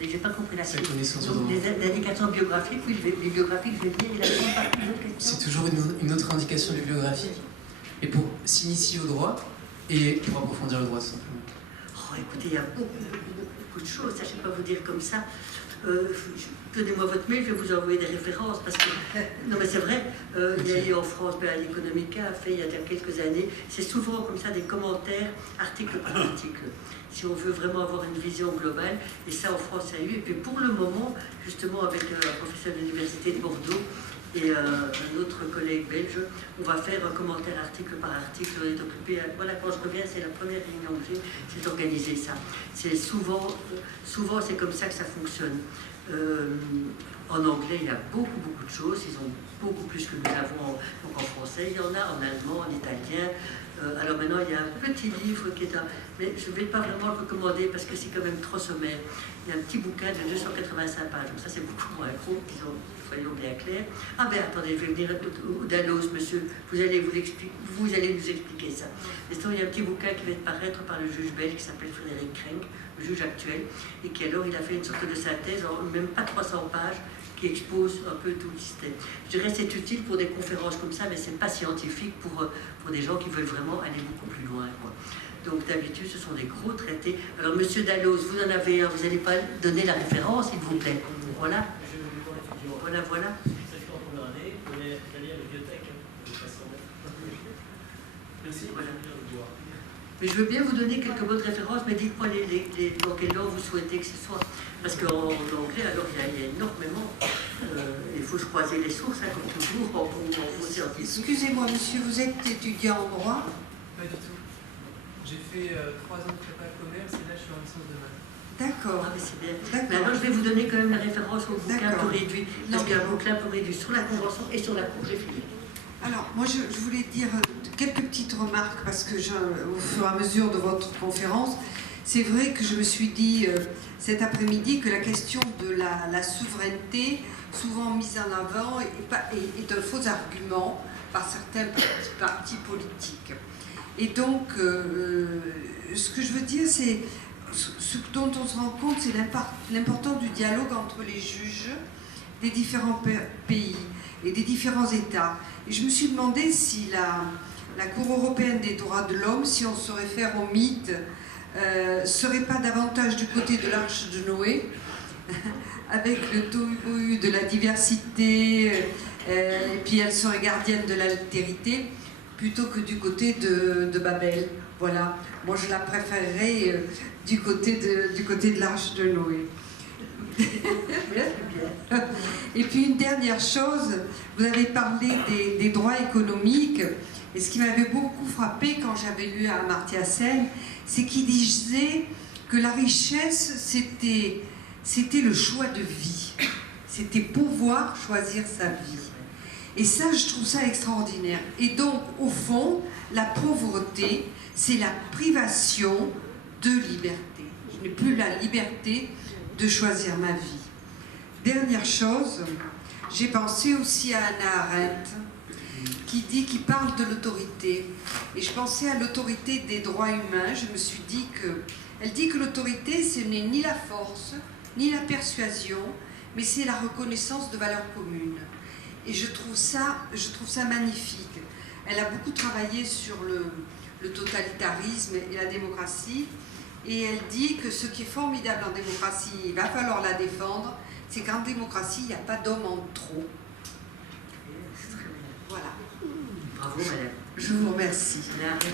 j'ai pas compris la cette connaissance au droit. droit. Des indications bibliographiques, oui, bibliographiques, je vais dire, il a une partie de question. C'est toujours une autre indication bibliographique. Et pour s'initier au droit et pour approfondir le droit, tout simplement. Oh, écoutez, il y a beaucoup de choses, ça, je ne sais pas vous dire comme ça. Donnez-moi votre mail, je vais vous envoyer des références, parce que, non mais c'est vrai, il y a eu en France, l'Economica a fait il y a quelques années, c'est souvent comme ça des commentaires, article par article, si on veut vraiment avoir une vision globale, et ça en France il y a eu, et puis pour le moment, justement avec un professeur de l'Université de Bordeaux, et un autre collègue belge, on va faire un commentaire article par article, on est occupé, voilà, quand je reviens, c'est la première réunion que j'ai, c'est d'organiser ça. C'est souvent c'est comme ça que ça fonctionne. En anglais, il y a beaucoup de choses, ils ont beaucoup plus que nous avons donc en français, il y en a en allemand, en italien. Alors maintenant, il y a un petit livre qui est mais je ne vais pas vraiment le recommander parce que c'est quand même trop sommaire. Il y a un petit bouquin de 285 pages, donc ça c'est beaucoup moins gros, soyons bien clairs. Ah ben attendez, je vais venir au Dallos, monsieur, vous allez nous expliquer ça. Et sinon, il y a un petit bouquin qui va paraître par le juge belge qui s'appelle Frédéric Krenk, le juge actuel, et qui alors il a fait une sorte de synthèse en même pas 300 pages, qui expose un peu tout le système. Je dirais que c'est utile pour des conférences comme ça, mais ce n'est pas scientifique pour des gens qui veulent vraiment aller beaucoup plus loin, quoi. Donc d'habitude, ce sont des gros traités. Alors, Monsieur Dalloz, vous en avez un, vous n'allez pas donner la référence, s'il vous plaît. Voilà. Voilà. Merci. Voilà. Mais je veux bien vous donner quelques bonnes références, mais dites-moi dans quelle langue vous souhaitez que ce soit. Parce qu'en anglais, alors il y a énormément. Il faut se croiser les sources, hein, comme toujours, en scientifique. Excusez-moi, monsieur, vous êtes étudiant en droit? Pas du tout. J'ai fait 3 ans de prépa commerce et là je suis en licence de maths. D'accord. Ah, mais c'est bien. Mais alors je vais vous donner quand même la référence au bouquin peu réduit. Parce qu'il y a un bouquin peu réduit sur la Convention et sur la Cour des filles. Alors, moi, je voulais dire quelques petites remarques parce que au fur et à mesure de votre conférence, c'est vrai que je me suis dit cet après-midi que la question de la souveraineté, souvent mise en avant, est un faux argument par certains partis politiques. Et donc, ce que je veux dire, c'est ce dont on se rend compte, c'est l'importance du dialogue entre les juges des différents pays et des différents États. Et je me suis demandé si la Cour européenne des droits de l'homme, si on se réfère au mythe, serait pas davantage du côté de l'Arche de Noé, avec le tohu-bohu de la diversité, et puis elle serait gardienne de l'altérité, plutôt que du côté de Babel. Voilà. Moi, je la préférerais du côté de l'Arche de Noé. Et puis une dernière chose, vous avez parlé des droits économiques, et ce qui m'avait beaucoup frappé quand j'avais lu Amartya Sen, c'est qu'il disait que la richesse, c'était le choix de vie, c'était pouvoir choisir sa vie. Et ça, je trouve ça extraordinaire. Et donc, au fond, la pauvreté, c'est la privation de liberté. Je n'ai plus la liberté de choisir ma vie. Dernière chose, j'ai pensé aussi à Hannah Arendt, qui parle de l'autorité. Et je pensais à l'autorité des droits humains. Je me suis dit elle dit que l'autorité, ce n'est ni la force, ni la persuasion, mais c'est la reconnaissance de valeurs communes. Et je trouve ça magnifique. Elle a beaucoup travaillé sur le totalitarisme et la démocratie. Et elle dit que ce qui est formidable en démocratie, il va falloir la défendre, c'est qu'en démocratie, il n'y a pas d'homme en trop. Voilà. Bravo, madame. Je vous remercie. Merci.